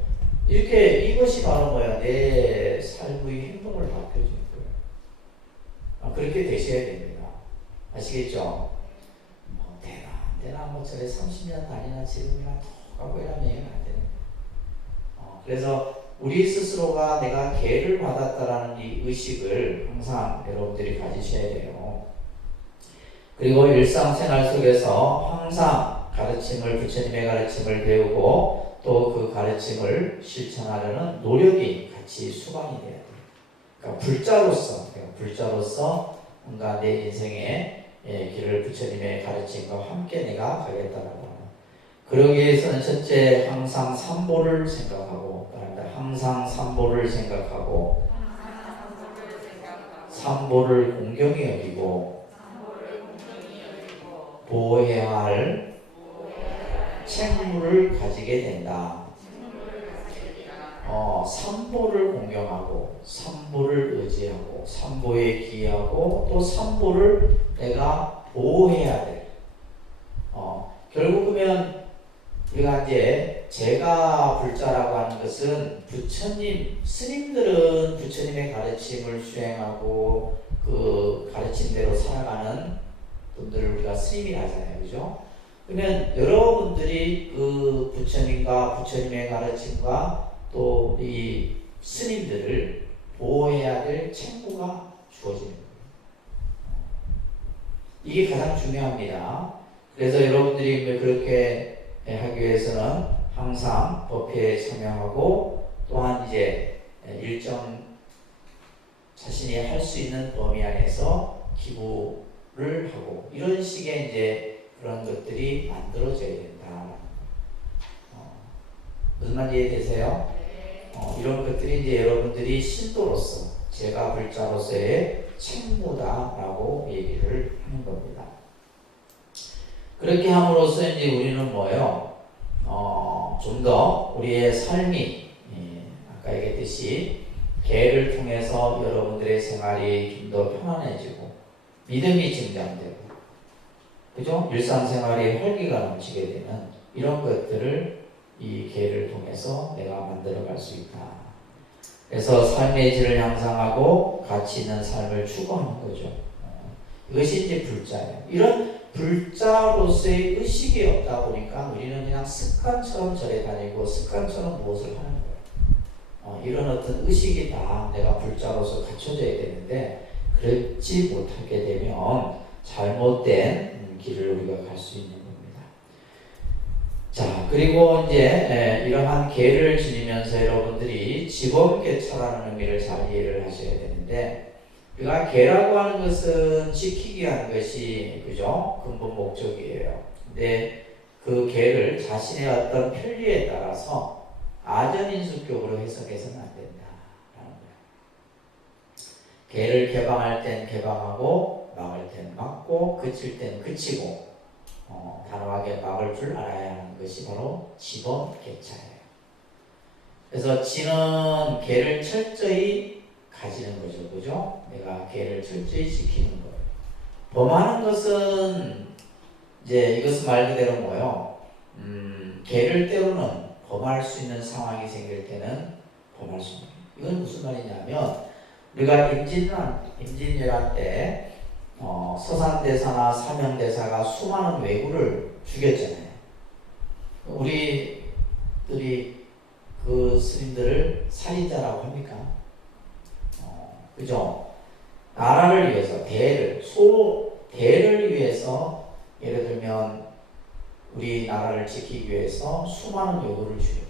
이렇게 이것이 바로 뭐야? 내 삶의 행동을 바꿔주는 거예요. 그렇게 되셔야 됩니다. 아시겠죠? 뭐 되나 뭐 저래 30년 다니나 지금이나 똑같고 이러면 안 되는 거예요. 그래서 우리 스스로가 내가 계를 받았다라는 이 의식을 항상 여러분들이 가지셔야 돼요. 그리고 일상생활 속에서 항상 가르침을, 부처님의 가르침을 배우고 또 그 가르침을 실천하려는 노력이 같이 수반이 돼야 돼요. 그러니까 불자로서 뭔가 내 인생의 길을 부처님의 가르침과 함께 내가 가겠다라고 하는. 그러기 위해서는 첫째 항상 삼보를 생각하고, 항상 삼보를 생각하고, 삼보를 공경히 여기고, 보호해야 할 책무를 가지게 된다. 삼보를 공경하고, 삼보를 의지하고, 삼보에 기하고, 또 삼보를 내가 보호해야 돼. 결국은 우리가 이제 제가 불자라고 하는 것은 부처님, 스님들은 부처님의 가르침을 수행하고 그 가르침대로 살아가는 분들을 우리가 스님이라 하잖아요. 그죠? 그러면 여러분들이 그 부처님과 부처님의 가르침과 또 이 스님들을 보호해야 될 책무가 주어지는 거예요. 이게 가장 중요합니다. 그래서 여러분들이 그렇게 하기 위해서는 항상 법회에 참여하고 또한 이제 일정 자신이 할 수 있는 범위 안에서 기부를 하고 이런 식의 이제 그런 것들이 만들어져야 된다. 무슨 말인지 이해되세요? 이런 것들이 이제 여러분들이 신도로서 제가 불자로서의 책무다라고 얘기를 하는 겁니다. 그렇게 함으로써 이제 우리는 뭐예요? 좀 더 우리의 삶이 아까 얘기했듯이 계를 통해서 여러분들의 생활이 좀 더 편안해지고 믿음이 증장되고 그죠? 일상생활이 활기가 넘치게 되는 이런 것들을 이 계를 통해서 내가 만들어갈 수 있다. 그래서 삶의 질을 향상하고 가치 있는 삶을 추구하는 거죠. 이것이 이제 불자예요. 이런 불자로서의 의식이 없다 보니까 우리는 그냥 습관처럼 절에 다니고 습관처럼 무엇을 하는 거예요. 이런 어떤 의식이 다 내가 불자로서 갖춰져야 되는데 그렇지 못하게 되면 잘못된 길을 우리가 갈 수 있는 겁니다. 자, 그리고 이제 이러한 계를 지니면서 여러분들이 지범계차라는 의미를 잘 이해를 하셔야 되는데 우리가 계라고 하는 것은 지키기 하는 것이 그죠? 근본 목적이에요. 근데 그 계를 자신의 어떤 편리에 따라서 아전인수격으로 해석해서는 안 된다라는 거예요. 계를 개방할 땐 개방하고 막을 땐 막고 그칠 땐 그치고 단호하게 막을 줄 알아야 하는 것이 바로 지범계차예요. 그래서 지는 계를 철저히 가지는 거죠. 그죠? 내가 계를 철저히 지키는 거예요. 범하는 것은 이제 이것은 말 그대로 뭐예요? 계를 때로는 범할 수 있는 상황이 생길 때는 범할 수 있는 거예요. 이건 무슨 말이냐면 우리가 임진왜란 때 서산대사나 사명대사가 수많은 왜구를 죽였잖아요. 우리들이 그 스님들을 살인자라고 합니까? 그죠? 나라를 위해서 대를 위해서 예를 들면 우리 나라를 지키기 위해서 수많은 요구를 죽였다.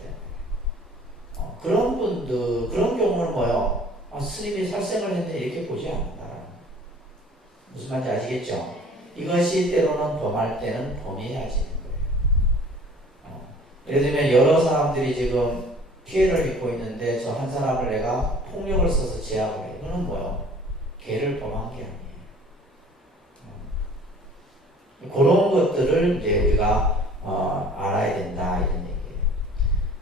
그런 분들 그런 경우는 뭐요? 스님이 살생을 했는데 이렇게 보지 않는다. 무슨 말인지 아시겠죠? 이것이 때로는 범할 때는 범해야 지는 거예요. 예를 들면 여러 사람들이 지금 피해를 입고 있는데 저 한 사람을 내가 폭력을 써서 제압을 해. 이거는 뭐요? 계를 범한 게 아니에요. 그런 것들을 이제 우리가 알아야 된다 이런 얘기예요.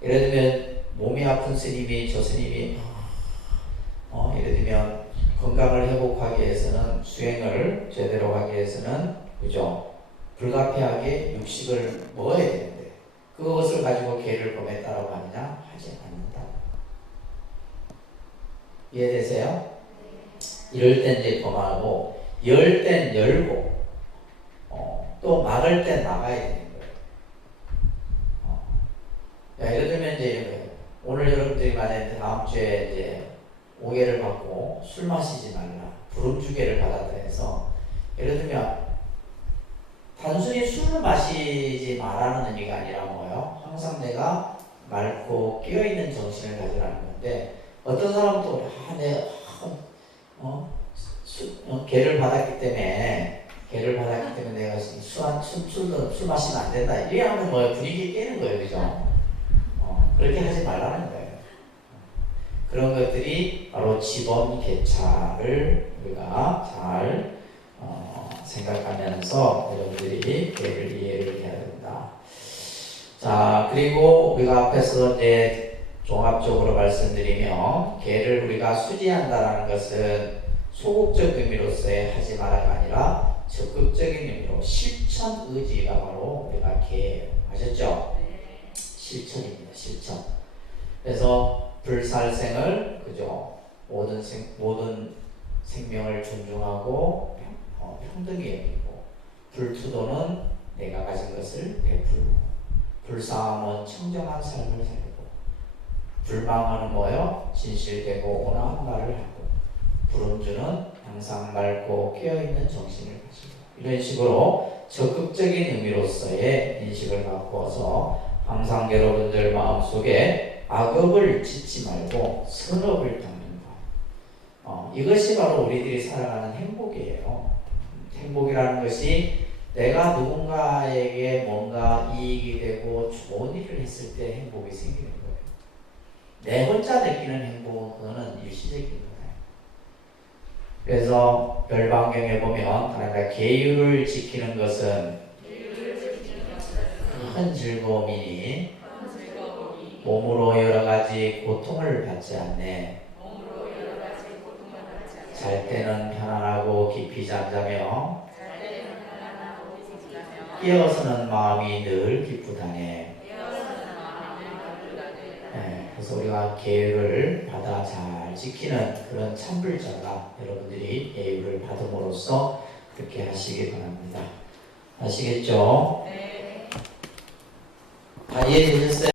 예를 들면 몸이 아픈 스님이 저 스님이 예를 들면 건강을 회복하기 위해서는 수행을 제대로 하기 위해서는 그죠? 불가피하게 육식을 먹어야 되는데 그것을 가지고 개를 범했다라고 하느냐? 하지 않는다. 이해되세요? 이럴 땐 이제 범하고 열 땐 열고 또 막을 땐 막아야 되는 거예요. 예를 들면 이제 이런 거예요. 오늘 여러분들이 만약에 다음 주에 이제 오해를 받고 술 마시지 말라 부름주개를 받았다 해서 예를 들면 단순히 술을 마시지 말라는 의미가 아니라 뭐예요? 항상 내가 맑고 깨어있는 정신을 가지라는 건데 어떤 사람은 또 개를 받았기 때문에 내가 술 마시면 안 된다 이래 하면 뭐예요? 분위기 깨는 거예요. 그죠? 그렇게 하지 말라는 거예요. 그런 것들이 바로 지범 개차를 우리가 잘 생각하면서 여러분들이 개를 이해를 해야 된다. 자, 그리고 우리가 앞에서 이제 종합적으로 말씀드리면 개를 우리가 수지한다라는 것은 소극적 의미로서의 하지 마라가 아니라 적극적인 의미로 실천 의지가 바로 우리가 개예요. 아셨죠? 실천입니다. 실천. 그래서 불살생을 그죠? 모든 생명을 존중하고 평등히 여기고 불투도는 내가 가진 것을 베풀고 불쌍함은 청정한 삶을 살고 불망하는 뭐요? 진실되고 온화한 말을 하고 부름주는 항상 맑고 깨어있는 정신을 가지고 이런 식으로 적극적인 의미로서의 인식을 바꾸어서 항상 여러분들 마음속에 악업을 짓지 말고 선업을 담는다. 이것이 바로 우리들이 살아가는 행복이에요. 행복이라는 것이 내가 누군가에게 뭔가 이익이 되고 좋은 일을 했을 때 행복이 생기는 거예요. 내 혼자 느끼는 행복은 일시적인 거예요. 그래서 열방경에 보면 하나님과 계율을 지키는 것은 큰 즐거움이니 몸으로 여러 가지 고통을 받지 않네. 잘 때는 편안하고 깊이 잠자며 깨어서는 마음이 늘 기쁘다네. 그래서 우리가 계율을 받아 잘 지키는 그런 참불자가 여러분들이 계율을 받음으로써 그렇게 하시기 바랍니다. 아시겠죠? 다 이해되셨어요?